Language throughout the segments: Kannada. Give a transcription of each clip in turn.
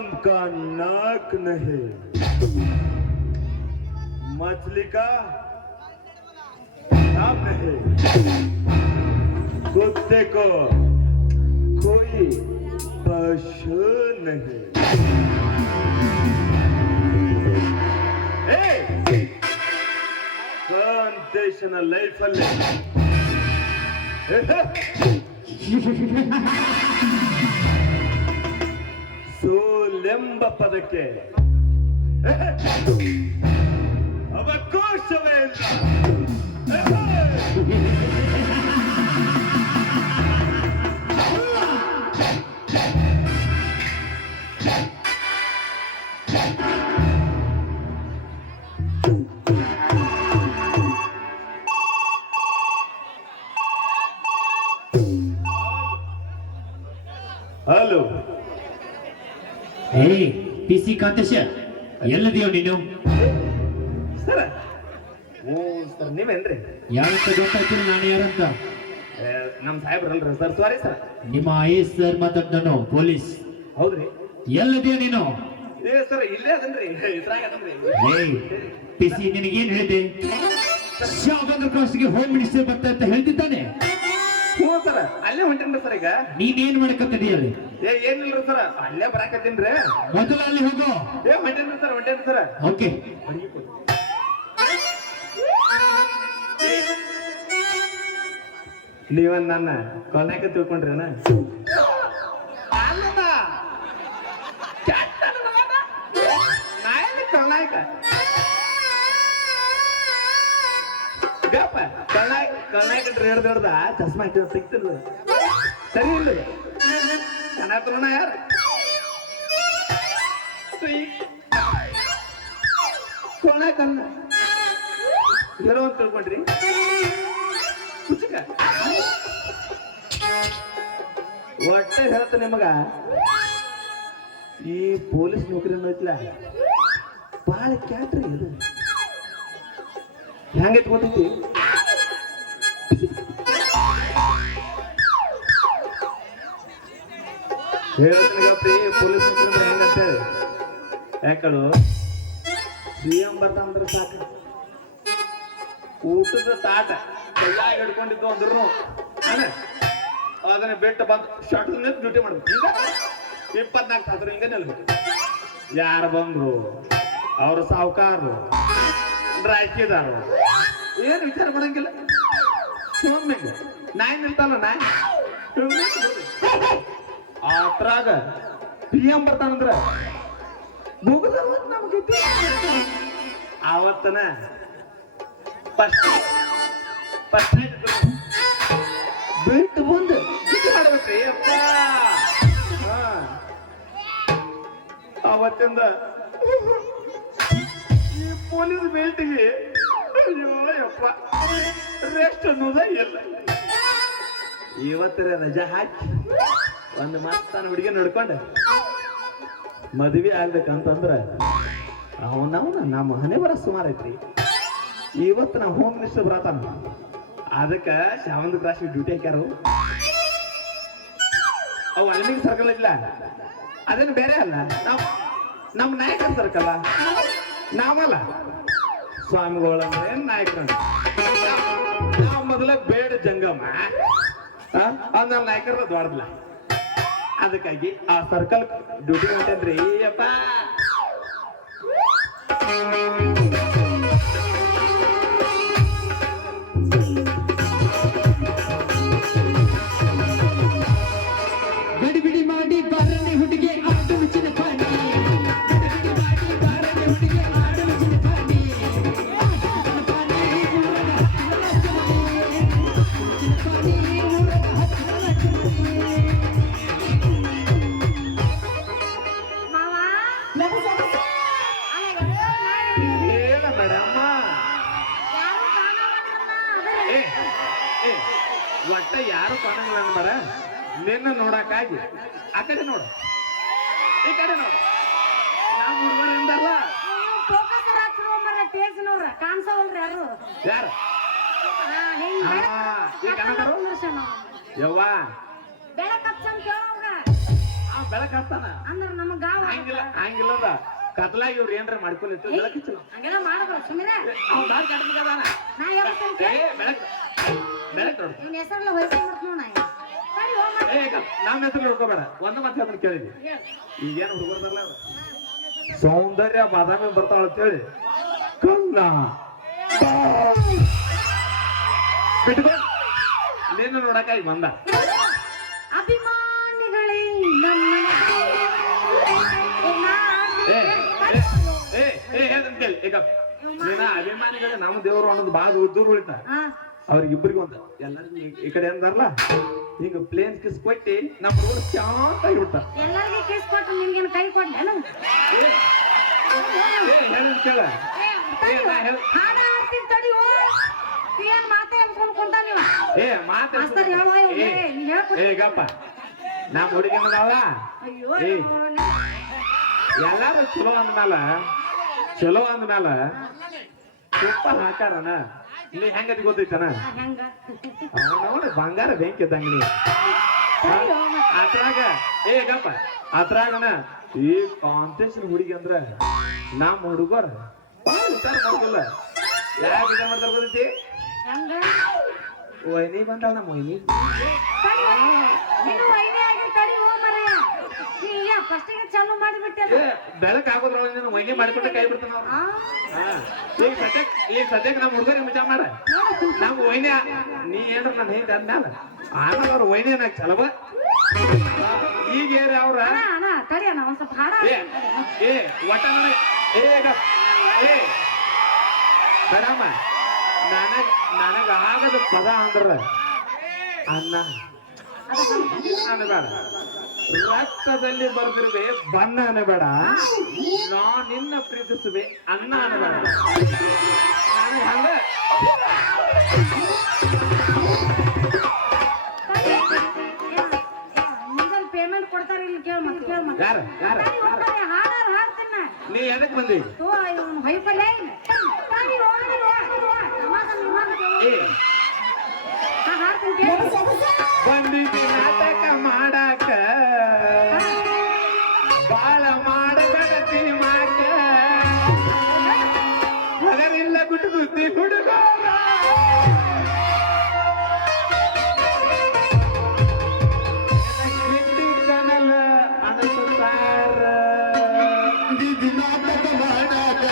सांप का नाक नहीं, मछली का नाम नहीं, कुत्ते को कोई पशु नहीं। ಕಾಂಪಿಟೇಷನ್ ಲೈಫಲ್ಲಿ ಸೋಲೆಂಬ ಪದಕ್ಕೆ ಅವಕಾಶವೇ ಇಲ್ಲ. ಹಲೋ, ಏ ಪಿಸಿ ಕಾಂತೇಶ, ಎಲ್ಲದಿಯೋ ನೀನು? ಸರ, ಓ ಸರ್ ನೀವೇನ್ರಿ? ಯಾರಂತ ಗೊತ್ತಾಯ್ತಿಲ್ಲ ನಾನು ಯಾರಂತ? ನಮ್ಮ ಸಾಹೇಬ್ರಲ್ರಿ ಸರ್. Sorry sir. ನಿಮ್ಮ ಐಎಸ್ ಸರ್ ಮಾತಾಡ್ತಾನು, ಪೊಲೀಸ್. ಹೌದ್ರಿ? ಎಲ್ಲದಿಯೋ ನೀನು? ಏ ಸರ್ ಇಲ್ಲೇ ಅದನ್ರಿ, ಇದ್ರಾಗ ಅದನ್ರಿ. ಏ ಪಿಸಿ, ನಿನಗೇನ್ ಹೇಳಿದೆ? ಶಾಬಂದ್ರ ಕ್ರಾಸ್ಗೆ ಹೋಮ್ ಮಿನಿಸ್ಟರ್ ಬರ್ತಾ ಅಂತ ಹೇಳ್ತಿದ್ದಾನೆ. ಹ್ಞೂ ಸರ್, ಅಲ್ಲೇ ಹೊಂಟೇನ್ರಿ ಸರ್. ಈಗ ನೀನೇನ್ ಮಾಡಕತ್ತದಿ ಅಲ್ಲಿ? ಏನಿಲ್ರಿ ಸರ್, ಅಲ್ಲೇ ಬರಾಕತ್ತೀನ್ರಿ. ಮೊದಲು ಅಲ್ಲಿ ಹೋಗೋ. ಹೊಂಟೇನ್ರಿ ಸರ್, ಹೊಂಟೇನ್ರಿ ಸರ್. ಓಕೆ. ನೀವ ನನ್ನ ಕೊನೆಗೆ ತಿಳ್ಕೊಂಡ್ರೇನ? ಕಳ್ನಾಯಕ ಗಪ್ಪ, ಕಳ್ನಾಯಕ ಹಿಡ್ದ ಹಿಡ್ದ ಚಸ್ಮಾ ಹಾಕಿ ಸಿಗ್ತಿಲ್ಲ. ಸರಿ ಇಲ್ಲ ಕನಾತನ ಯಾರು ಕೊಳ್ನಾಯಕನ್ನ ಇರೋ ಅಂತ ತಿಳ್ಕೊಂಡ್ರಿ? ಒಟ್ಟೆ ಹೇಳ್ತ ನಿಮಗ, ಈ ಪೊಲೀಸ್ ನೌಕರಿ ಐತ್ಲ ಬಾಳ ಕ್ಯಾಟ್ರಿ. ಇದು ಹೆಂಗೈತಿ ಗೊತ್ತೈತಿ? ಹೇಳ್ತೀನಿಗಪ್ರಿ, ಪೊಲೀಸ್ ನೌಕರಿ ಹೆಂಗಂತ ಹೇಳಿ. ಯಾಕಳು CM ಬರ್ತಾನಂದ್ರೆ ಸಾಕು, ಊಟದ ತಾಟ ಕೈಯಾಗ ಹಿಡ್ಕೊಂಡಿದ್ದು ಅಂದ್ರು ಅದನ್ನ ಬಿಟ್ಟು ಬಂದು ಶರ್ಟ್ ಡ್ಯೂಟಿ ಮಾಡ್ಬೇಕು. ಈಗ 24 ತಾಸು ಹಿಂಗ ನಿಲ್ಬೇಕು. ಯಾರು ಬಂದ್ರು ಅವ್ರು ಸಾವುಕಾರರು ರಾಜಕೀಯದಾರು ಏನು ವಿಚಾರ ಮಾಡಂಗಿಲ್ಲ. ಸುಮ್ಮಿಂಗ ನಾಯಿ ನಿಲ್ತಾನ, ನಾಯಿ ಅದ್ರಾಗ PM ಬರ್ತಾನಂದ್ರ ಮುಗಿದ ನಮಗೈತಿ. ಆವತ್ತನ ಫಸ್ಟ್ ಬಿಟ್ಟು ಬಂದು ಮಾಡ್ಬೇಕ್ರಿ ಅಪ್ಪ. ಅವತ್ತಿಂದ ಈ ಪೊಲೀಸ್ ಬೇಲ್ಟಿಗೆ ಅಯ್ಯೋ ಯಪ್ಪ ರೆಸ್ಟ್ ಅನ್ನೋದ ಇಲ್ಲ. ಇವತ್ತರ ರಜಾ ಹಾಕಿ ಒಂದು ಮತ್ತಾನ ಹುಡುಗಿ ನಡ್ಕೊಂಡ ಮದ್ವೆ ಆಗ್ಬೇಕಂತಂದ್ರ ಅವನವನ ನಮ್ಮ ಹಣೆ ಬರ ಸುಮಾರು ಐತ್ರಿ. ಇವತ್ತು ನಾವು ಹೋಮ್ ಮಿನಿಸ್ಟರ್ ಬರತಾನ, ಅದಕ್ಕೆ ಶಾವಂತ ಕ್ರಾಸ್ ಡ್ಯೂಟಿ ಹಾಕ್ಯಾರು. ಅವು ವಾಲ್ಮೀಕಿ ಸರ್ಕಲ್ ಇಲ್ಲ, ಅದೇನು ಬೇರೆ ಅಲ್ಲ. ನಮ್ಮ ನಾಯಕರ ಸರ್ಕಲ್ ನಾವಲ್ಲ, ಸ್ವಾಮಿಗಳಂದ್ರೆ ನಾಯಕರ. ನಾವು ಮೊದಲ ಬೇಡ ಜಂಗಮ ಅದ್ ನಮ್ಮ ನಾಯಕರ ದೊಡ್ಡಲ್ಲ. ಅದಕ್ಕಾಗಿ ಆ ಸರ್ಕಲ್ ಡ್ಯೂಟಿ ಹೊಂಟೇನ್ರಿ ಅಪ್ಪ. ಗಡಿಬಿಡಿ ಮಾಡಿ ಬಾರನೆ ಹುಡುಗಿ ಆಡು ಮಿಚಿನ ಪಾನಿ, ಗಡಿಬಿಡಿ ಮಾಡಿ ಬಾರನೆ ಹುಡುಗಿ ಆಡು ಮಿಚಿನ ಪಾನಿ, ಒಟ್ಟ ಯಾರು ಕಾಣಂಗಿಲ್ಲ ಅಂದ್ರ ನಿನ್ನ ನೋಡಕ್ಕಾಗಿ ಆ ಕಡೆ ನೋಡು, ಈ ಕಡೆ ನೋಡು. ನಾವು ಹುಡುಗರಿಂದಲ್ಲ ಯಾರು ಯವ್ವ ಬೆಳಕ್ ಹಚ್ತಾನ ಅಂದ್ರ ನಮ್ಮ ಗಾವ ಹಂಗಿಲ್ಲದ ಕತ್ಲಾಗಿ ಇವ್ರು ಏನ್ರ ಮಾಡ್ಕೊಲಿತ್ತು ಬೆಳಕು ಚಲೋ ಹಂಗೆಲ್ಲ ಮಾಡಬಾರ ಸುಮ್ಮನೆ ಅವ್ನು ಬಾಳ್ ಕಟ್ಬೇಕಾದಾನ ನಾ ಹೇಳ್ತೇನೆ ಬೆಳಕ್ ನೋಡು ನಿನ್ನ ಹೆಸರೆಲ್ಲ ಹೊಯ್ಕೊಂಡ್ಬಿಡ್ತು ನಾ ಸರಿ ಹೋಗ ನಮ್ಮ ಹೆಸರು ನೋಡ್ಕೋಬೇಡ ಒಂದು ಮತ್ತೆ ಅದನ್ನ ಕೇಳಿದ್ವಿ ಈಗೇನು ಹುಡುಗರ್ದಲ್ಲ ಸೌಂದರ್ಯ ಬಾದಾಮಿ ಬರ್ತಾಳ ಅಂತೇಳಿ ಕಣ್ಣ ಬಿಟ್ಕೊಂಡು ನೀನು ನೋಡಕ್ಕಾಗಿ ಬಂದ ಅಭಿಮಾನಿಗಳೇ ನಮ್ಮ ಕೇಳಿ ಈಗ ನೀನ ಅಭಿಮಾನಿಗಳೇ ನಮ್ಮ ದೇವರು ಅನ್ನೋದು ಬಾಳ ದೂರ ಉಳಿತ ಅವ್ರಿಗಿಬ್ಬರಿಗೂ ಅಂತ ಎಲ್ಲರಿಗೂ ಈ ಕಡೆ ಅಂದಾರಲ್ಲ ಈಗ ಪ್ಲೇನ್ ಕಿಸ್ ಕೊಟ್ಟಿ ನಮ್ಮ ಹುಡುಗರು ಶಾಂತ ಆಗಿಬಿಡ್ತ ಎಲ್ಲರಿಗೂ ಕೇಸ್ ಕೊಟ್ಟು ನಿನ್ಗೇನು ಕೈ ಕೊಟ್ಟೇನು ಹೇಳದ್ ಕೇಳ ಹಾಡ ಹಾಡ್ತೀನಿ ತಡಿ ಏನ್ ಮಾತೆ ಅನ್ಕೊಂಡ್ ಕುಂತ ನೀವು ಮಾತೆ ಮಾಸ್ತರ್ ಹೇಳುವ ಗಪ್ಪ ನಮ್ಮ ಹುಡುಗಿನದಾವ ಅಯ್ಯೋ ಎಲ್ಲಾರು ಚಲೋ ಅಂದ್ಮೇಲ ತುಪ್ಪ ಹಾಕಾರನ ನೀ ಹೆಂಗತಿ ಗೊತ್ತೈತನ ಹೆಂಗ ಅವನ ಬಂಗಾರ ಬೆಂಕಿ ಇದ್ದಂಗ ನೀ ಅದ್ರಾಗ ಗಪ್ಪ ಅದ್ರಾಗನ ಈ ಕಾಂಪಿಟೇಷನ್ ಹುಡುಗಿ ಅಂದ್ರ ನಮ್ಮ ಹುಡುಗರ ವಿಚಾರ ಮಾಡ್ಕೊಲ್ಲ ಯಾಕೆ ವಿಚಾರ ಮಾಡ್ತಾರ ಗೊತ್ತೈತಿ ಹೆಂಗ ವೈನಿ ಬಂದಾಳ ನಮ್ಮ ವೈನಿ ನೀನು ಐಡಿಯಾ ಆಗಿ ತಡಿ ಹೋ ಮರೆಯ ನೀ ಫಸ್ಟಿಗೆ ಚಾಲು ಮಾಡಿಬಿಟ್ಟೆ ಬೆಳಕ್ ಆಗೋದ್ರೊಳಗೆ ನೀನು ವೈನಿ ಮಾಡಿಬಿಟ್ಟು ಕೈ ಬಿಡ್ತಾನ ಈಗ ಸದ್ಯಕ್ಕೆ ನಮ್ಮ ಹುಡುಗರಿಗೆ ಮಜಾ ಮಾಡ ನಮ್ಮ ವೈನಿ ನೀ ಏನ್ರ ನನ್ನ ಹೆಂಗ ಅಂದ್ಮೇಲ ಆಮೇಲೆ ಅವ್ರ ವೈನಿ ಏನಾಗ ಚಲವ ಈಗ ಏರಿ ಅವ್ರ ಅಣ್ಣ ತಡಿ ಅಣ್ಣ ಒಂದ್ ಸ್ವಲ್ಪ ಹಾಡ ಒಟ್ಟ ಮೇಡಮ್ಮ ನನಗಾಗದ ಪದ ಅಂದ್ರ ಅನ್ನ ಅನ್ಬೇಡ ರಕ್ತದಲ್ಲಿ ಬರ್ದಿರುವೆ ಬಣ್ಣ ಅನ್ಬೇಡ ನಾ ನಿನ್ನ ಪ್ರೀತಿಸುವೆ ಅನ್ನ ಅನ್ಬೇಡ ನನಗೆ ಹಂಗ ಮುಂದಲ್ ಪೇಮೆಂಟ್ ಕೊಡ್ತಾರ ಇಲ್ಲಿ ಕೇಳ ಮತ್ತೆ ಯಾರ ಹಾಡಾರ ಹಾಡ್ತೀನಿ ನೀ ಎದಕ್ ಬಂದಿ ಹೊಯ್ಪಲ್ಲೆ ಬಂದಿದ್ದಿ ನಾಟಕ ಮಾಡಾಕ ಬಾಳ ಮಾಡಬೇಡತಿ ಮಾಕ ಹಗರಿಲ್ಲ ಗುಟ್ಗುತ್ತಿ ಹುಡುಗ ಕನಲ ಅನಸುತ್ತಾರ ನಾಟಕ ಮಾಡಾಕ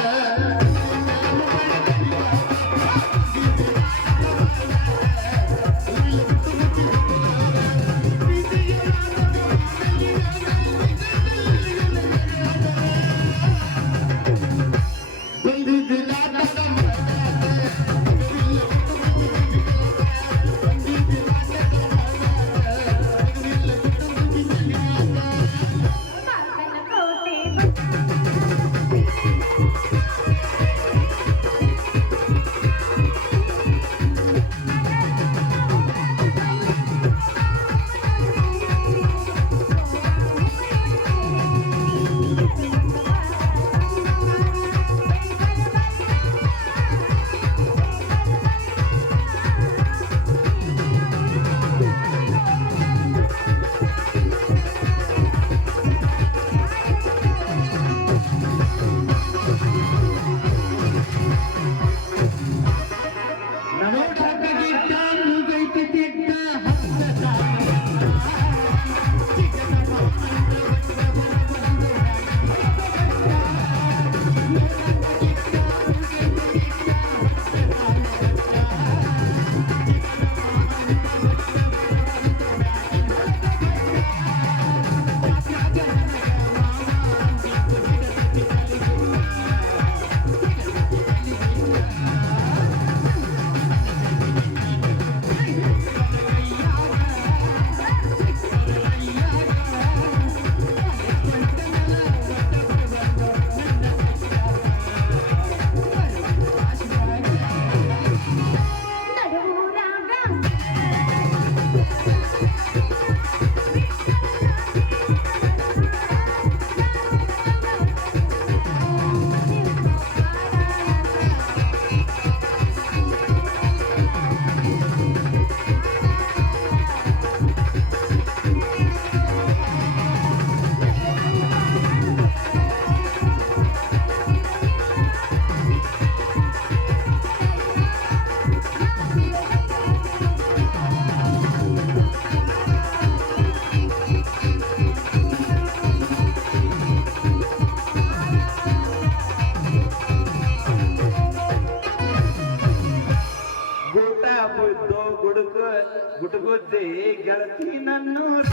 ಬುದ್ಧಿ ಗೆಳತಿ ನನ್ನೂರ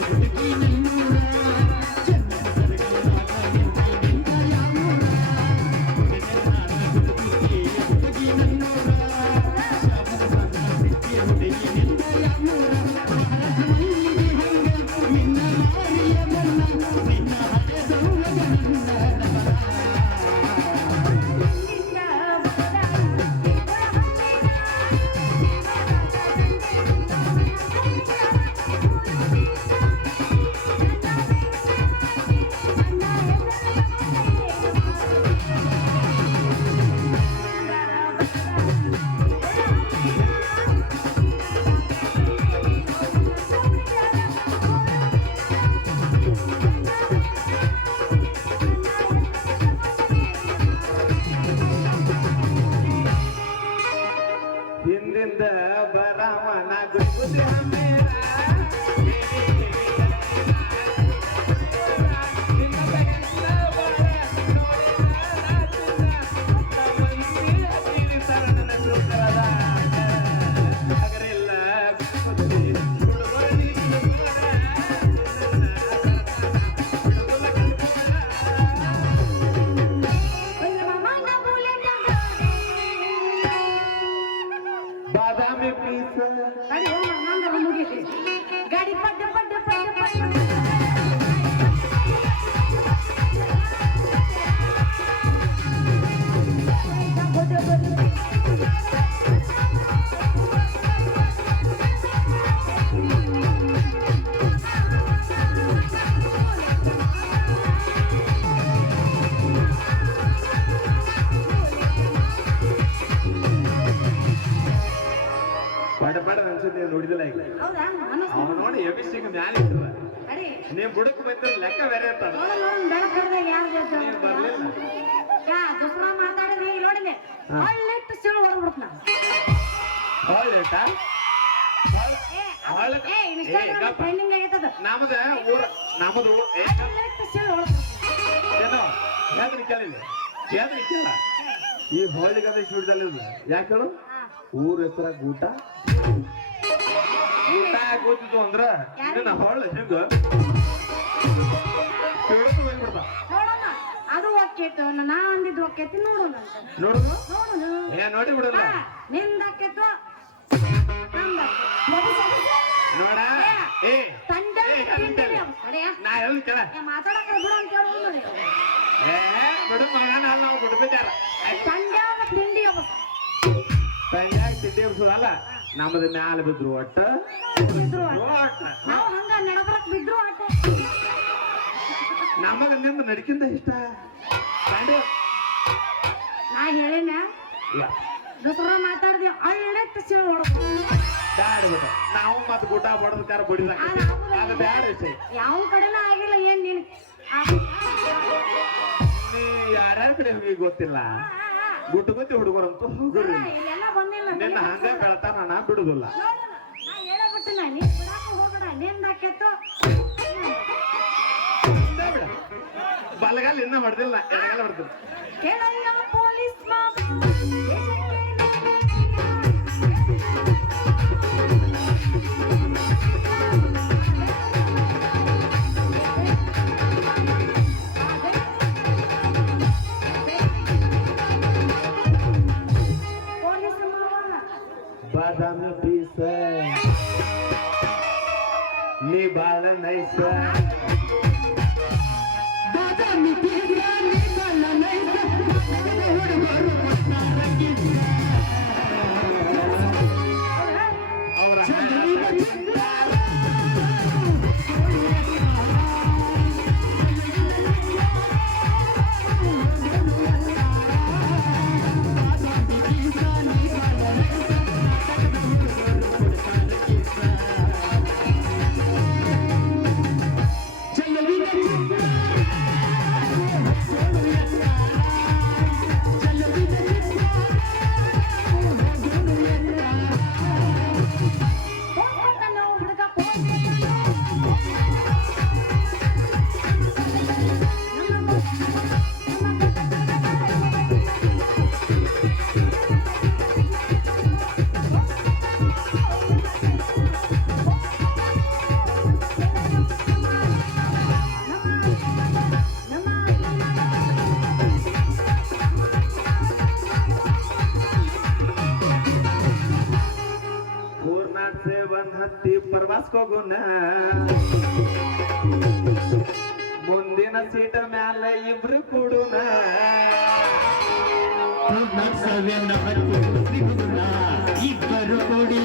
ಹುಡುಗಿ ನನ್ನೂರ ಚೆನ್ನ ಹುಡುಗಿ ನನ್ನೂರ ಹುಡುಗಿ ನಿಂದ ಯಾಮೂರ ನಿನ್ನ ಮಾರಿಯ ಬಣ್ಣ ನಿನ್ನ ಹಳೆದೌಲಗ ಹಿಂದಿಂದ ಬರಾಮನ ಗುರುಗುದಿ ಹಮ್ಮೇರ ಬಾದಾಮಿ ಪೀಸ ಗಾಡಿ ಪಡ್ಡ ಪಡ್ಡ ಪಡ್ಡ ಪಡ್ಡ ಪಡ ಪಡ ಅನ್ಸುತ್ತೆ ನೋಡಿದಿಲ್ಲ ಈಗ ಹೌದಾ ಅವ ನೋಡಿ ಎಬಿಸಿಗ ಮ್ಯಾಲ ಇಟ್ಟವ ಅಡಿ ನೀವ್ ಬುಡಕ್ ಬಂದ್ರೆ ಲೆಕ್ಕ ಬೇರೆ ಇರ್ತಾರ ನೋಡ ನೋಡ ಬೆಳಕ್ ಹೊಡೆದಾಗ ಯಾರು ನೀವ್ ಬರ್ಲಿಲ್ಲ ಯಾ ದುಸ್ರಾ ಮಾತಾಡಿದ್ರೆ ಈಗ ನೋಡಿಲ್ಲ ಒಳ್ಳೆಟ್ಟು ಸಿಳು ಹೊಡೆದ್ಬಿಡ್ತ ನಾ ಹೊಳ್ಳಿಟ ಇನ್ಸ್ಟಾಗ್ರಾಮ್ ಟ್ರೆಂಡಿಂಗ್ ಆಗೈತದ ನಮ್ದ ಊರ ನಮ್ಮದು ಒಳ್ಳೆಟ್ಟು ಸಿಳು ಹೊಡೆದ್ಬಿಡ್ತ ಏನೋ ಯಾವ್ದು ಕೇಳಿಲ್ಲ ಯಾವ್ದು ಕೇಳ ಈ ಹೋಳಿಗದ ಶೂಟದಲ್ಲಿ ಯಾಕೆ ಹೇಳು ಊರ ಹೆಸರ ಗೂಟ ಊಟ ಗೊತ್ತಿತ್ತು ಅಂದ್ರ ಇದನ್ನ ಹೊಳ್ಳ ಹಿಂಗ ತಿಳಿದು ಹೋಗ್ಬಿಡ್ತಾವ ನೋಡೋಣ ಅದು ಒಕ್ಕೇತು ನಾ ಅಂದಿದ್ದು ಒಕ್ಕೇತಿ ನೋಡೋಣ ಅಂತ ನೋಡುದು ನೋಡೋಣ ಏ ನೋಡಿ ಬಿಡಲ್ಲ ನಿಂದ ಅಕ್ಕೇತು ನೋಡ ಏ ತಂಡ ಏ, ತಿಂಡಿ ಅಂತೇಳಿ. ಅಡೆಯ ನಾ ಹೇಳಿ ಕೇಳ ಮಾತಾಡಕ ಬಿಡು ಅಂತ ಹೇಳೋದು ಏ ಬಿಡು ಮಗನ ನಾವು ಬಿಡ್ಬೇಕಾರ ತಂಡ ತಿಂಡಿ ಅವ ತಂಡ್ಯಾಗ ತಿಂಡಿ ಇರ್ಸೋದಲ್ಲ ನಮ್ಮದ ಮ್ಯಾಲ ಬಿದ್ರು ಒಟ್ಟ ಬಿದ್ರು ಒಟ್ಟ ನಾವು ಹಂಗ ನಡಬರಕ್ ಬಿದ್ರು ಆಟ ನಮಗ ನಿಂದ ನಡ್ಕಿಂದ ಇಷ್ಟ ತಂಡೆ ನಾ ಹೇಳಿನ ದುಸ್ರ ಮಾತಾಡ್ದೆ ಒಳ್ಳೆಟ್ಟು ಸಿಳು ಹೊಡೆದು ಬ್ಯಾಡ ಬಿಟ್ಟ ನಾವು ಮತ್ ಊಟ ಬಡದಕ್ಕಾರ ಬಡಿದಾಗ ಅದು ಬ್ಯಾಡ ವಿಷಯ ಯಾವ ಕಡೆನೂ ಆಗಿಲ್ಲ ಏನ್ ನೀನ್ ನೀ ಯಾರ್ಯಾರ ಕಡೆ ಹೋಗಿ ಗೊತ್ತಿಲ್ಲ ಗುಟ್ಟು ಗೊತ್ತಿ ಹುಡುಗರಂತೂ ಹೋಗ್ರಿ ಇಲ್ಲೆಲ್ಲ ಬಂದಿಲ್ಲ ನಿನ್ನ ಹಂಗ ಬೆಳತಾನ ನಾ ಬಿಡುದಿಲ್ಲ ನೋಡೋಣ ನಾ ಹೇಳಬಿಟ್ಟಿನ ನೀ ಬಿಡಾಕ ಹೋಗಬೇಡ ನಿಂದ ಆಕೆತ್ತು ಇಂದ ಬಿಡ ಬಲಗಾಲ ಇನ್ನ ಹೊಡೆದಿಲ್ಲ ಎಡಗಾಲ ಹೊಡೆದಿಲ್ಲ ಕೇಳಲ್ಲ ಪೊಲೀಸ್ ಮಾವ ಪೊಲೀಸ್ ಮಾವ ಬಾದಾಮಿ ಪೀಸ ನೀ ಬಾಳ ನೈಸ ಬಾದಾಮಿ ತೀರ ನೀ ಬಲ್ಲ ನೈಸ ಹುಡುಗರು ಅವ್ರ ಮಾಡಿಸ್ಕೋಗುಣ ಮುಂದಿನ ಸೀಟ ಮ್ಯಾಲ ಇಬ್ರು ಕೂಡುನ ಇಬ್ಬರು ಕೂಡಿ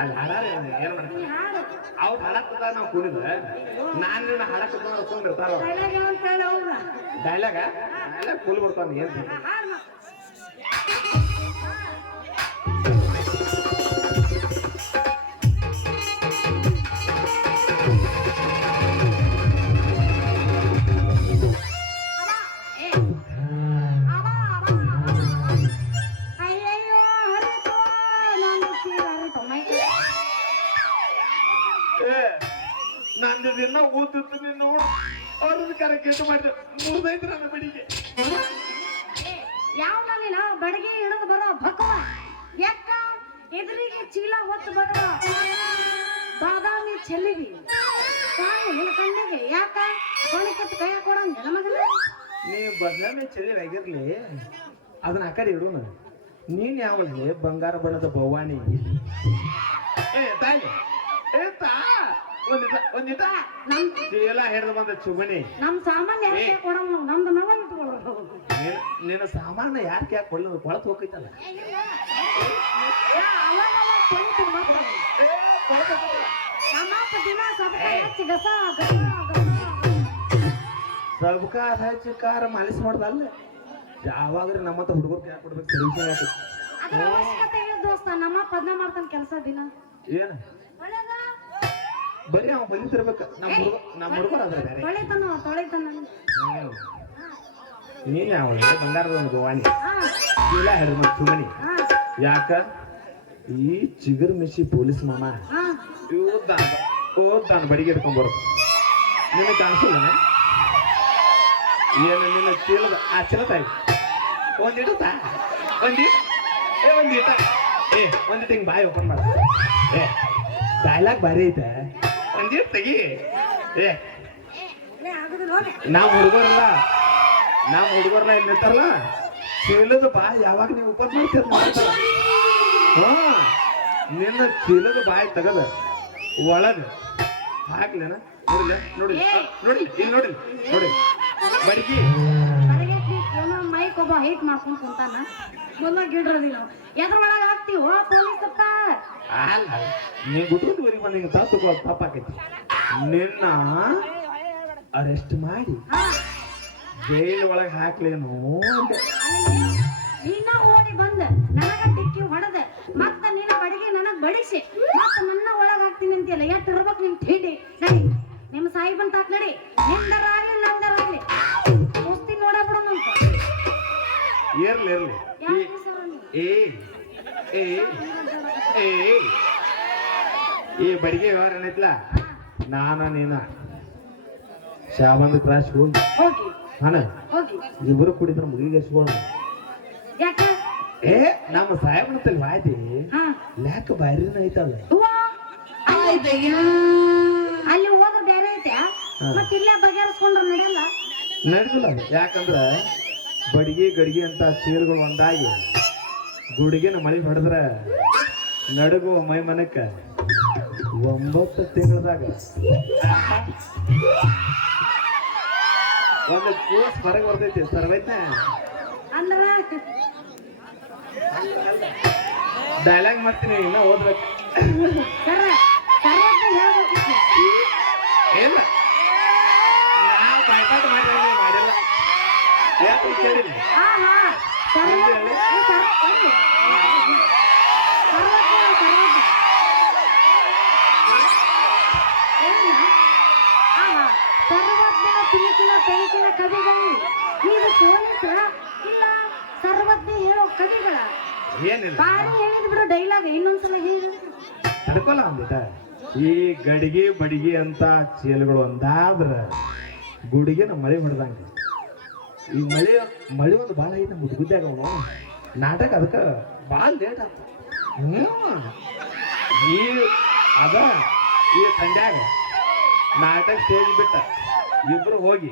ಅಲ್ಲಿ ಹಾಡಾರ ಏನ್ ಮಾಡ್ತಾರೆ ಅವ್ರು ಹಾಡಕ್ಕದ ನಾವು ಕುಣಿದ ನಾನು ಹಾಡಕ್ಕ ಕುಂದಿರ್ತಾರ ಡೈಲಾಗ ಡೈಲಾಗ್ ಕೂಲ್ ಬರ್ತಾನ ಏನ್ ನಂದು ದಿನ ಓದಿತ್ತು ನೀನು ಅವ್ರದ್ದು ಕರೆ ಕೆಟ್ಟು ಮಾಡಿದೆ ಮುರಿದೈತಿ ನನ್ನ ಬಡಿಗೆ ಯಾವ ನಾನಿನ ಬಡಗಿ ಹಿಡಿದು ಬರೋ ಭಕ್ವ ಯಾಕ ಎದುರಿಗೆ ಚೀಲ ಹೊತ್ತು ಬರುವ ಬಾದಾಮಿ ಚೆಲ್ಲಿವಿ ನಿನ್ನ ಕಣ್ಣಿಗೆ ಯಾಕ ಕೊಣಕತ್ತು ಕೈ ಕೊಡಂಗ ನಮಗಲ್ಲ ನೀ ಬದಲಾವಣೆ ಚೆಲ್ಲಿ ಆಗಿರ್ಲಿ ಅದನ್ನ ಆ ಕಡೆ ಇಡೋಣ ನೀನ್ ಯಾವಲ್ಲಿ ಬಂಗಾರ ಬಣ್ಣದ ಭವಾನಿ ಏ ತಾಯಿ ಏ ತಾ ಒಂದಿಟ ಚೀಲ ಹಿಡಿದು ಬಂದ ಚುಮಣಿ ನಮ್ ಸಾಮಾನ್ಯ ಯಾಕೆ ಕೊಡಂಗ ನಮ್ದು ನಾವ ಇಟ್ಕೊಳ್ಳೋ ನಿನ್ನ ಸಾಮಾನ್ಯ ಯಾಕೆ ಯಾಕೆ ಕೊಳತು ಹೋಗ್ತೈತಲ್ಲ ಸಬ್ಕಾರ ಹಚ್ಚಿ ಕಾರ ಮಾಲಿಸ್ ಮಾಡ್ದಲ್ಲ ಯಾವಾಗ್ರಿ ನಮ್ಮಂತ ಹುಡುಗರು ಯಾಕೆ ಕೊಡ್ಬೇಕು ದೋಸ್ತ ನಮ್ಮ ಪದ್ನ ಮಾಡ್ತಾನ ಕೆಲಸ ದಿನ ಏನ ಬರೀ ಅವ ಬಲಿತಿರ್ಬೇಕ ನಮ್ಮ ಹುಡುಗರು ಅದ್ರ ಬೇರೆ ತೊಳಿತಾನ ನೀನ್ ಯಾವ ಬಂಗಾರದ ಒಂದು ಗೋವಾನಿ ಚೀಲ ಹಿಡಿದು ಚುಮಣಿ ಯಾಕ ಈ ಚಿಗುರು ಮಿಶಿ ಪೊಲೀಸ್ ಮಾಮ ಓದ್ತಾನ ಬಡಿಗೆ ಇಟ್ಕೊಂಡ್ಬರು ನಿನಗೆ ಕಾಣಿಸಿಲ್ಲ ಏನು ನಿನ್ನ ಚೀಲದ ಆ ಚೀಲ ತಾಯಿ ಒಂದಿಡುತ್ತಾ ಒಂದಿಟ ಹಿಂಗ್ ಬಾಯಿ ಓಪನ್ ಮಾಡ ಡೈಲಾಗ್ ಭಾರಿ ಐತೆ ಒಂದಿಟ್ ತೆಗಿ ನಾವು ಹುಡುಗರಲ್ಲ ಇಲ್ಲಿ ನಿಂತಾರಲ್ಲ ಚೀಲದ ಬಾಯಿ ಯಾವಾಗ ನೀವು ಓಪನ್ ಮಾಡ್ತೀರ ಮಾಡ್ತಾರ ನಿನ್ನ ಚೀಲದ ಬಾಯಿ ತೆಗದ ಒಳಗ ಹಾಕ್ಲೇನ ನೋಡಿ ಇಲ್ಲಿ ನೋಡಿ ಬಡಿಗೆ ಮೈಕ್ ಒಬ್ಬ ಹೈಟ್ ಮಾಡ್ಕೊಂಡ್ ಕುಂತಾನ ಗಿಡ್ರದಿ ನಾವು ಎದ್ರ ಒಳಗ ಹಾಕ್ತಿವ ಪೊಲೀಸ್ ಅಲ್ಲ ನೀ ಗುಟ್ರೂರಿಗೆ ಬಂದ ಹಿಂಗ ತಪ್ಪಾಕೈತಿ ನಿನ್ನ ಅರೆಸ್ಟ್ ಮಾಡಿ ಜೈಲ್ ಒಳಗೆ ಹಾಕ್ಲೇನು ನೀನ ಓಡಿ ಬಂದ ನನಗ ಡಿಕ್ಕಿ ಹೊಡೆದ ಮತ್ತ ನಿನ್ನ ಬಡಿಗೆ ನನಗ್ ಬಡಿಸಿ ಮತ್ತ ನನ್ನ ಒಳಗ್ ಹಾಕ್ತೀನಿ ಅಂತಿಯಲ್ಲ ಎಟ್ ಇರ್ಬೇಕು ನಿಮ್ ತಿಂಡಿ ನಡಿ ನಿಮ್ಮ ಸಾಯಿಬನ್ ತಾಕ್ ನಡಿ ನಿಂದರಾಗ್ಲಿ ನಂದರಾಗ್ಲಿ ಕುಸ್ತಿ ನೋಡ ಬಿಡೋಣ ಇರ್ಲಿ ಈ ಬಡಿಗೆ ವ್ಯವಹಾರ ಏನೈತ್ಲ ನೀನ ಶಾಬಂದ್ ಕ್ರಾಶ್ ಹೋಗಿ ಇಬ್ಬರು ಕುಡಿದ್ರ ಮುಗಿಗೆ ಎಸ್ಕೋಣ ನಮ್ಮ ಸಾಹೇಬ್ರತಲ್ಲಿ ವಾಯ್ದಿ ಲ್ಯಾಕ ಬಾರಿನ ಐತಲ್ಲ ಅಲ್ಲಿ ಹೋದ್ರ ಬೇರೆ ಐತೆ ಮತ್ತೆ ಇಲ್ಲೇ ಬಗೆಹರಿಸ್ಕೊಂಡ್ರ ನಡೆದಿಲ್ಲ ಯಾಕಂದ್ರ ಬಡಿಗೆ ಗಡಿಗೆ ಅಂತ ಚೀಲಗಳು ಒಂದಾಗಿ ಗುಡಿಗೆನ ಮಳಿ ಹೊಡೆದ್ರ ನಡುಗುವ ಮೈ ಮನಕ್ಕ 9 ತಿಂಗಳದಾಗ ಒಂದು ಕೋರ್ಸ್ ಹೊರಗೆ ಬರ್ತೈತಿ ಸರ್ವೈತೆ ಡೈಲಾಗ್ ಮಾಡ್ತೀನಿ ಇನ್ನ ಓದ್ಬೇಕು ಇಲ್ಲ ನಾ ಬಾಯ್ಪಾಟ್ ಮಾಡಿಲ್ಲ ಯಾಕೆ ಕೇಳಿಲ್ಲ ತಿನ್ನಕಿನ ತೆಗಿಕಿನ ಕವಿಗಳು ನೀವು ಪೊಲೀಸರ ಇಲ್ಲ ಸರ್ವಜ್ಞ ಹೇಳೋ ಕವಿಗಳ ಏನಿಲ್ಲ ಬಾರಿ ಹೇಳಿದ್ ಬಿಡು ಡೈಲಾಗ್ ಇನ್ನೊಂದ್ಸಲ ಹೇಳಿ ತಡ್ಕೊಲ್ಲ ಅಂದಿಟ ಈ ಗಡಿಗೆ ಬಡಿಗೆ ಅಂತ ಚೀಲಗಳು ಒಂದಾದ್ರ ಗುಡಿಗೆನ ಮಳೆ ಹೊಡೆದಂಗೆ ಈ ಮಳೆ ಒಂದು ಭಾಳ ಐತೆ ನಮ್ಮ ಗುದ್ದ್ಯಾಗ ಅವನು ನಾಟಕ ಅದಕ್ಕೆ ಭಾಳ ಲೇಟ್ ಆಗ್ತ ಈ ಅದ ಈ ತಂಡ್ಯಾಗ ನಾಟಕ ಸ್ಟೇಜ್ ಬಿಟ್ಟ ಇಬ್ರು ಹೋಗಿ